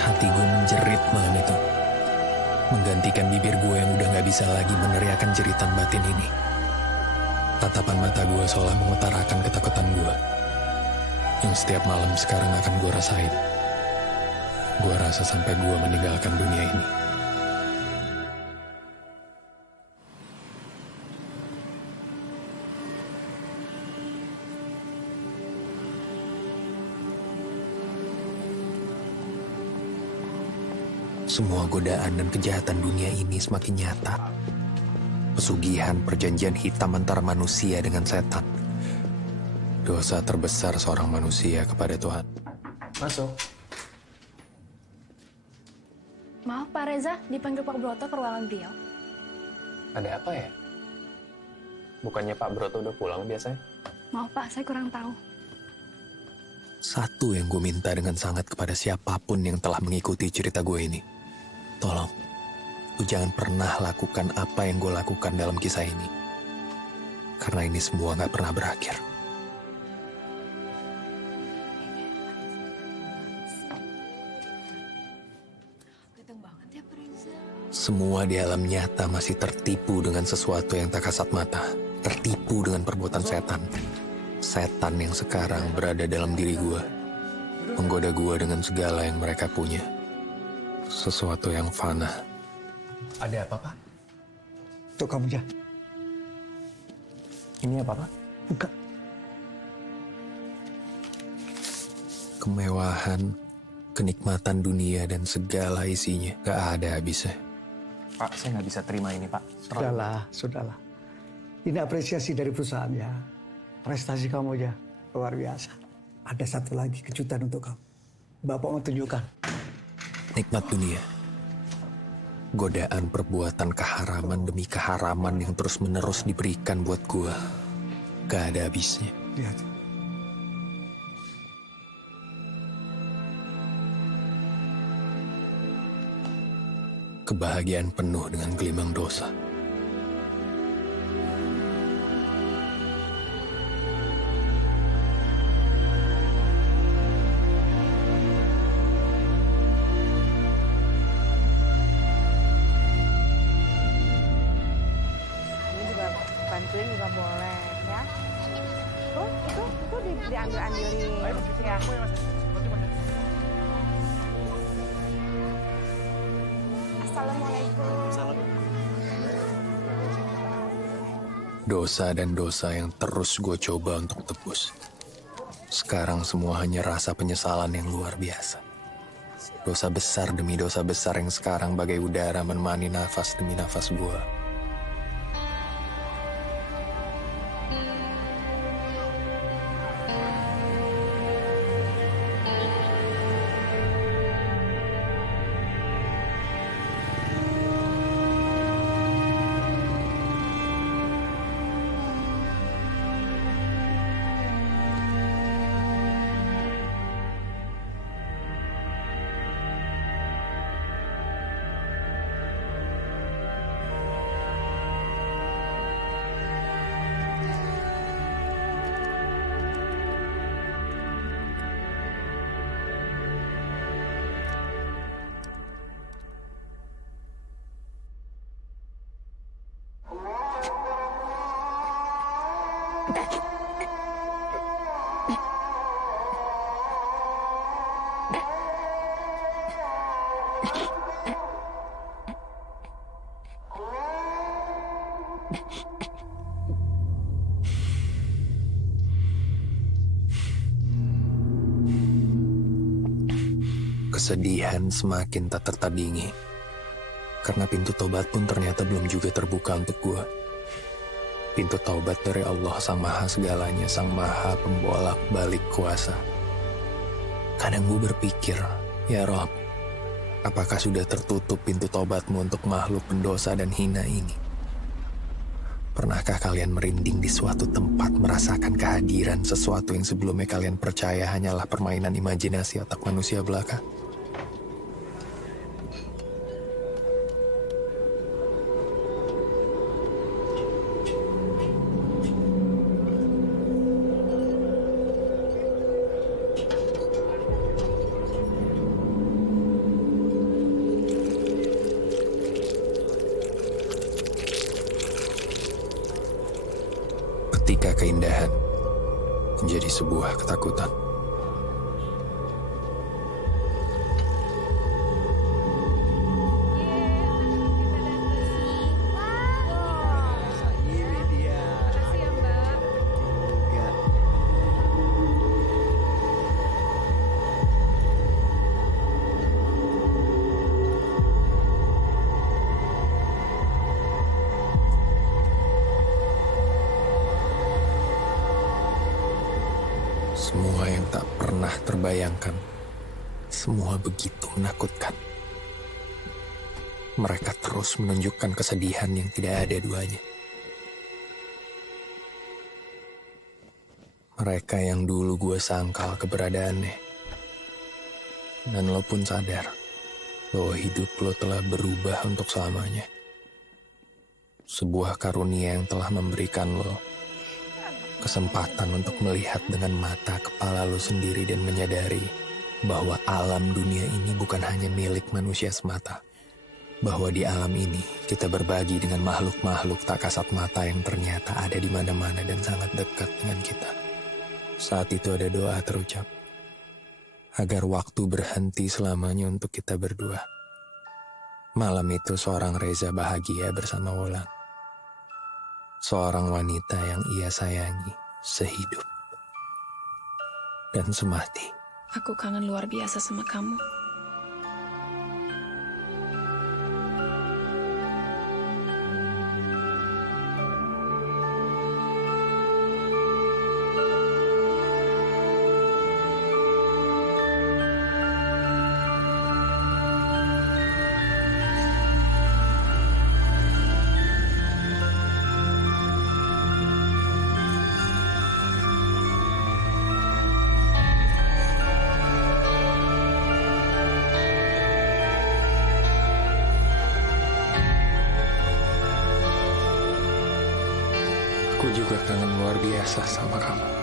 Hati gue menjerit malam itu. Menggantikan bibir gue yang udah gak bisa lagi meneriakan jeritan batin ini. Tatapan mata gue seolah mengutarakan ketakutan gue. Yang setiap malam sekarang akan gue rasain. Gue rasa sampai gue meninggalkan dunia ini. Semua godaan dan kejahatan dunia ini semakin nyata. Pesugihan perjanjian hitam antara manusia dengan setan. Dosa terbesar seorang manusia kepada Tuhan. Masuk. Maaf Pak Reza, dipanggil Pak Broto ke ruangan beliau. Ada apa ya? Bukannya Pak Broto udah pulang biasanya? Maaf Pak, saya kurang tahu. Satu yang gue minta dengan sangat kepada siapapun yang telah mengikuti cerita gue ini. Tolong, lu jangan pernah lakukan apa yang gue lakukan dalam kisah ini. Karena ini semua gak pernah berakhir. Semua di alam nyata masih tertipu dengan sesuatu yang tak kasat mata. Tertipu dengan perbuatan setan. Setan yang sekarang berada dalam diri gue. Menggoda gue dengan segala yang mereka punya. Sesuatu yang fana. Ada apa, Pak? Untuk kamu, ya. Ini apa, Pak? Buka. Kemewahan, kenikmatan dunia dan segala isinya. Gak ada habisnya. Pak, saya nggak bisa terima ini, Pak. Sudahlah. Ini apresiasi dari perusahaan ya. Prestasi kamu ya, luar biasa. Ada satu lagi kejutan untuk kamu. Bapak mau tunjukkan. Nikmat dunia. Godaan perbuatan keharaman demi keharaman yang terus-menerus diberikan buat gua. Gak ada habisnya. Lihat. Kebahagiaan penuh dengan gelimang dosa. Ini juga bantuin juga boleh ya. Tuh, itu diambil-ambilin ya. Assalamualaikum. Dosa dan dosa yang terus gue coba untuk tebus. Sekarang semua hanya rasa penyesalan yang luar biasa. Dosa besar demi dosa besar yang sekarang bagai udara menemani nafas demi nafas gue. Kesedihan semakin tak tertandingi. Karena pintu tobat pun ternyata belum juga terbuka untuk gue. Pintu taubat dari Allah Sang Maha Segalanya, Sang Maha Pembolak Balik Kuasa. Kadang gue berpikir, ya Rob, apakah sudah tertutup pintu taubatmu untuk makhluk pendosa dan hina ini? Pernahkah kalian merinding di suatu tempat merasakan kehadiran sesuatu yang sebelumnya kalian percaya hanyalah permainan imajinasi otak manusia belaka? Ketika keindahan menjadi sebuah ketakutan. Semua yang tak pernah terbayangkan, semua begitu menakutkan. Mereka terus menunjukkan kesedihan yang tidak ada duanya. Mereka yang dulu gue sangkal keberadaannya. Dan lo pun sadar bahwa hidup lo telah berubah untuk selamanya. Sebuah karunia yang telah memberikan lo kesempatan untuk melihat dengan mata kepala lo sendiri dan menyadari bahwa alam dunia ini bukan hanya milik manusia semata. Bahwa di alam ini kita berbagi dengan makhluk-makhluk tak kasat mata yang ternyata ada di mana-mana dan sangat dekat dengan kita. Saat itu ada doa terucap agar waktu berhenti selamanya untuk kita berdua. Malam itu seorang Reza bahagia bersama Wulan. Seorang wanita yang ia sayangi sehidup dan semati. Aku kangen luar biasa sama kamu. Aku juga kangen luar biasa sama kamu.